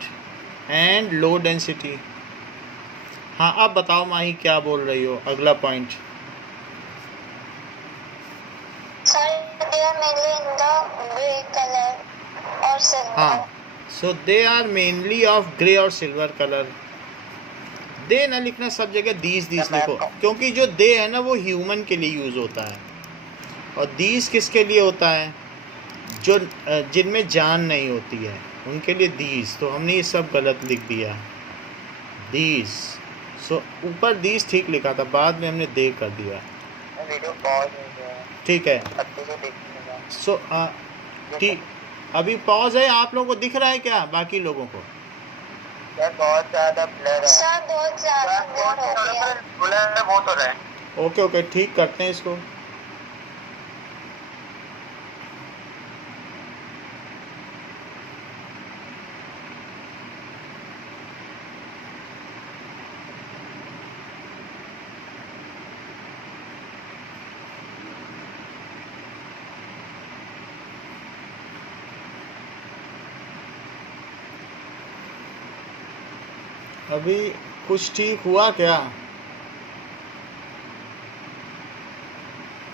and low density. हाँ अब बताओ माही क्या बोल रही हो, अगला point. Sir, they are mainly in the gray color or silver. हाँ, so they are mainly of grey और सिल्वर कलर। दे ना लिखना सब जगह, दीज लिखो, क्योंकि जो दे है ना वो ह्यूमन के लिए यूज़ होता है, और दीज किसके लिए होता है, जो जिनमें जान नहीं होती है उनके लिए दीज। तो हमने ये सब गलत लिख दिया, दीज। सो ऊपर दीज ठीक लिखा था, बाद में हमने दे कर दिया। वीडियो पॉज हो गया, ठीक है, अच्छे से देखिएगा। सो ठीक, अभी पॉज है। आप लोगों को दिख रहा है क्या, बाकी लोगों को? सर बहुत ज़्यादा ब्लर है। सर बहुत ज्यादा blur हो गया। ब्लर बहुत हो रहा है। ओके ओके, ठीक करते हैं इसको। अभी कुछ ठीक हुआ क्या?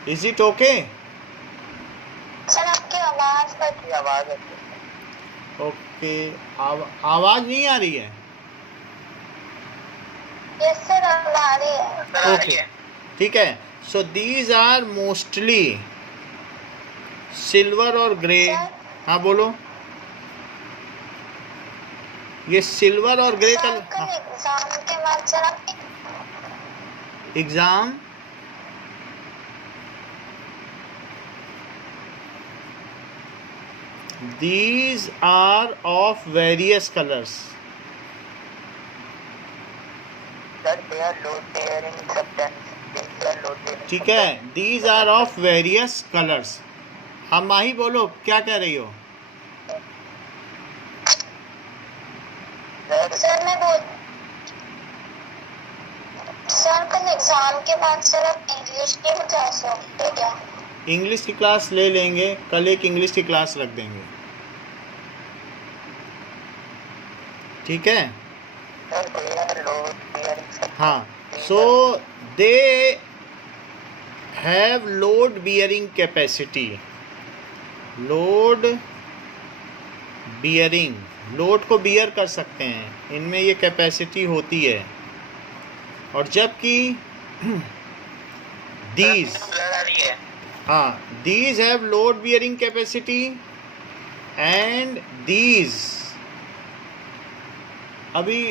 Is it okay? सर आपकी आवाज बट की आवाज़ है। ओके, आवाज़ नहीं आ रही है? यस सर अब आ रही है। ओके ठीक है। So these are mostly silver और ग्रे। हाँ बोलो। ये सिल्वर और ग्रे सर कलर। कल एग्जाम के बाद सर आप exam these are of various colors. Sir, they are load bearing substance. These are load bearing. ठीक है, these are of various colors. हाँ माही बोलो, क्या कह रही हो? सर मैं बोल सर कल एग्जाम के बाद सर आप इंग्लिश की क्लास होगी क्या? इंग्लिश की क्लास ले लेंगे, कल एक इंग्लिश की क्लास रख देंगे, ठीक है? Sir, they are load bearing substance. हाँ, so they have load bearing capacity. Load bearing, load को बियर कर सकते हैं, इनमें ये कैपेसिटी होती है। और जबकि दीज, ब्लर आ रही है। हाँ, these have load bearing capacity and these, अभी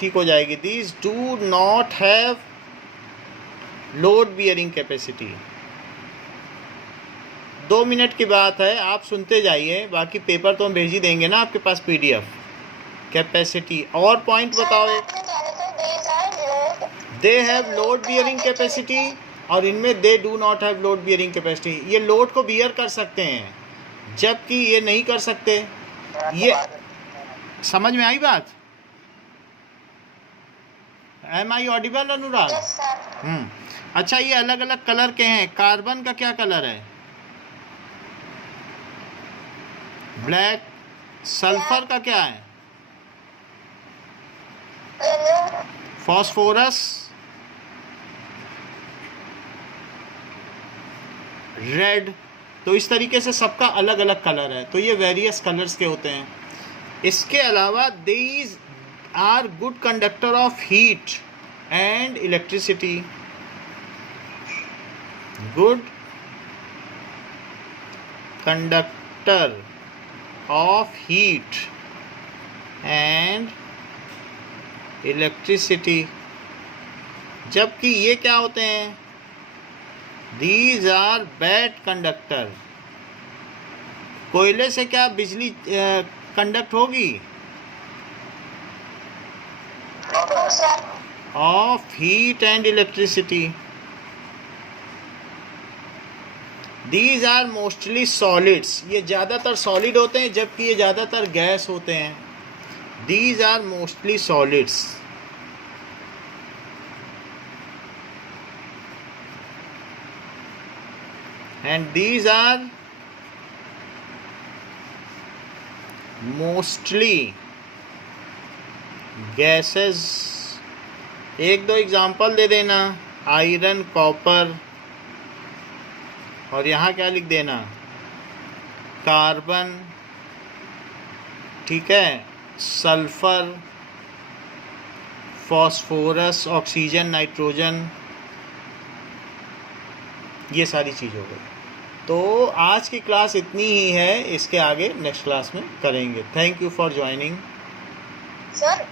ठीक हो जाएगी, these do not have load bearing capacity. 2 minute की बात है, आप सुनते जाइए, बाकी पेपर तो हम भेज ही देंगे ना आपके पास PDF। कैपेसिटी और पॉइंट बताओ एक। दे हैव लोड बियरिंग कैपेसिटी और इनमें they do not have load bearing capacity. ये लोड को बियर कर सकते हैं, जबकि ये नहीं कर सकते। ये समझ में आई बात? एम आई ऑडिबल अनुराग? अच्छा, ये अलग अलग कलर के हैं। कार्बन का क्या कलर है? ब्लैक। सल्फर का क्या है? Phosphorus, red. तो इस तरीके से सबका अलग अलग कलर है, तो ये वेरियस कलर्स के होते हैं। इसके अलावा these are good conductor of heat and electricity. Good conductor of heat and electricity. जबकि ये क्या होते हैं? These are bad conductor. कोयले से क्या बिजली कंडक्ट होगी? Of heat and electricity. These are mostly solids. ये ज़्यादातर सॉलिड होते हैं, जबकि ये ज़्यादातर गैस होते हैं। These are mostly solids. And these are mostly gases. एक दो एग्जाम्पल दे देना, आयरन, कॉपर, और यहाँ क्या लिख देना, कार्बन, ठीक है, सल्फर, फॉस्फोरस, ऑक्सीजन, नाइट्रोजन, ये सारी चीज़ हो गई। तो आज की क्लास इतनी ही है, इसके आगे नेक्स्ट क्लास में करेंगे। Thank you for joining. Sir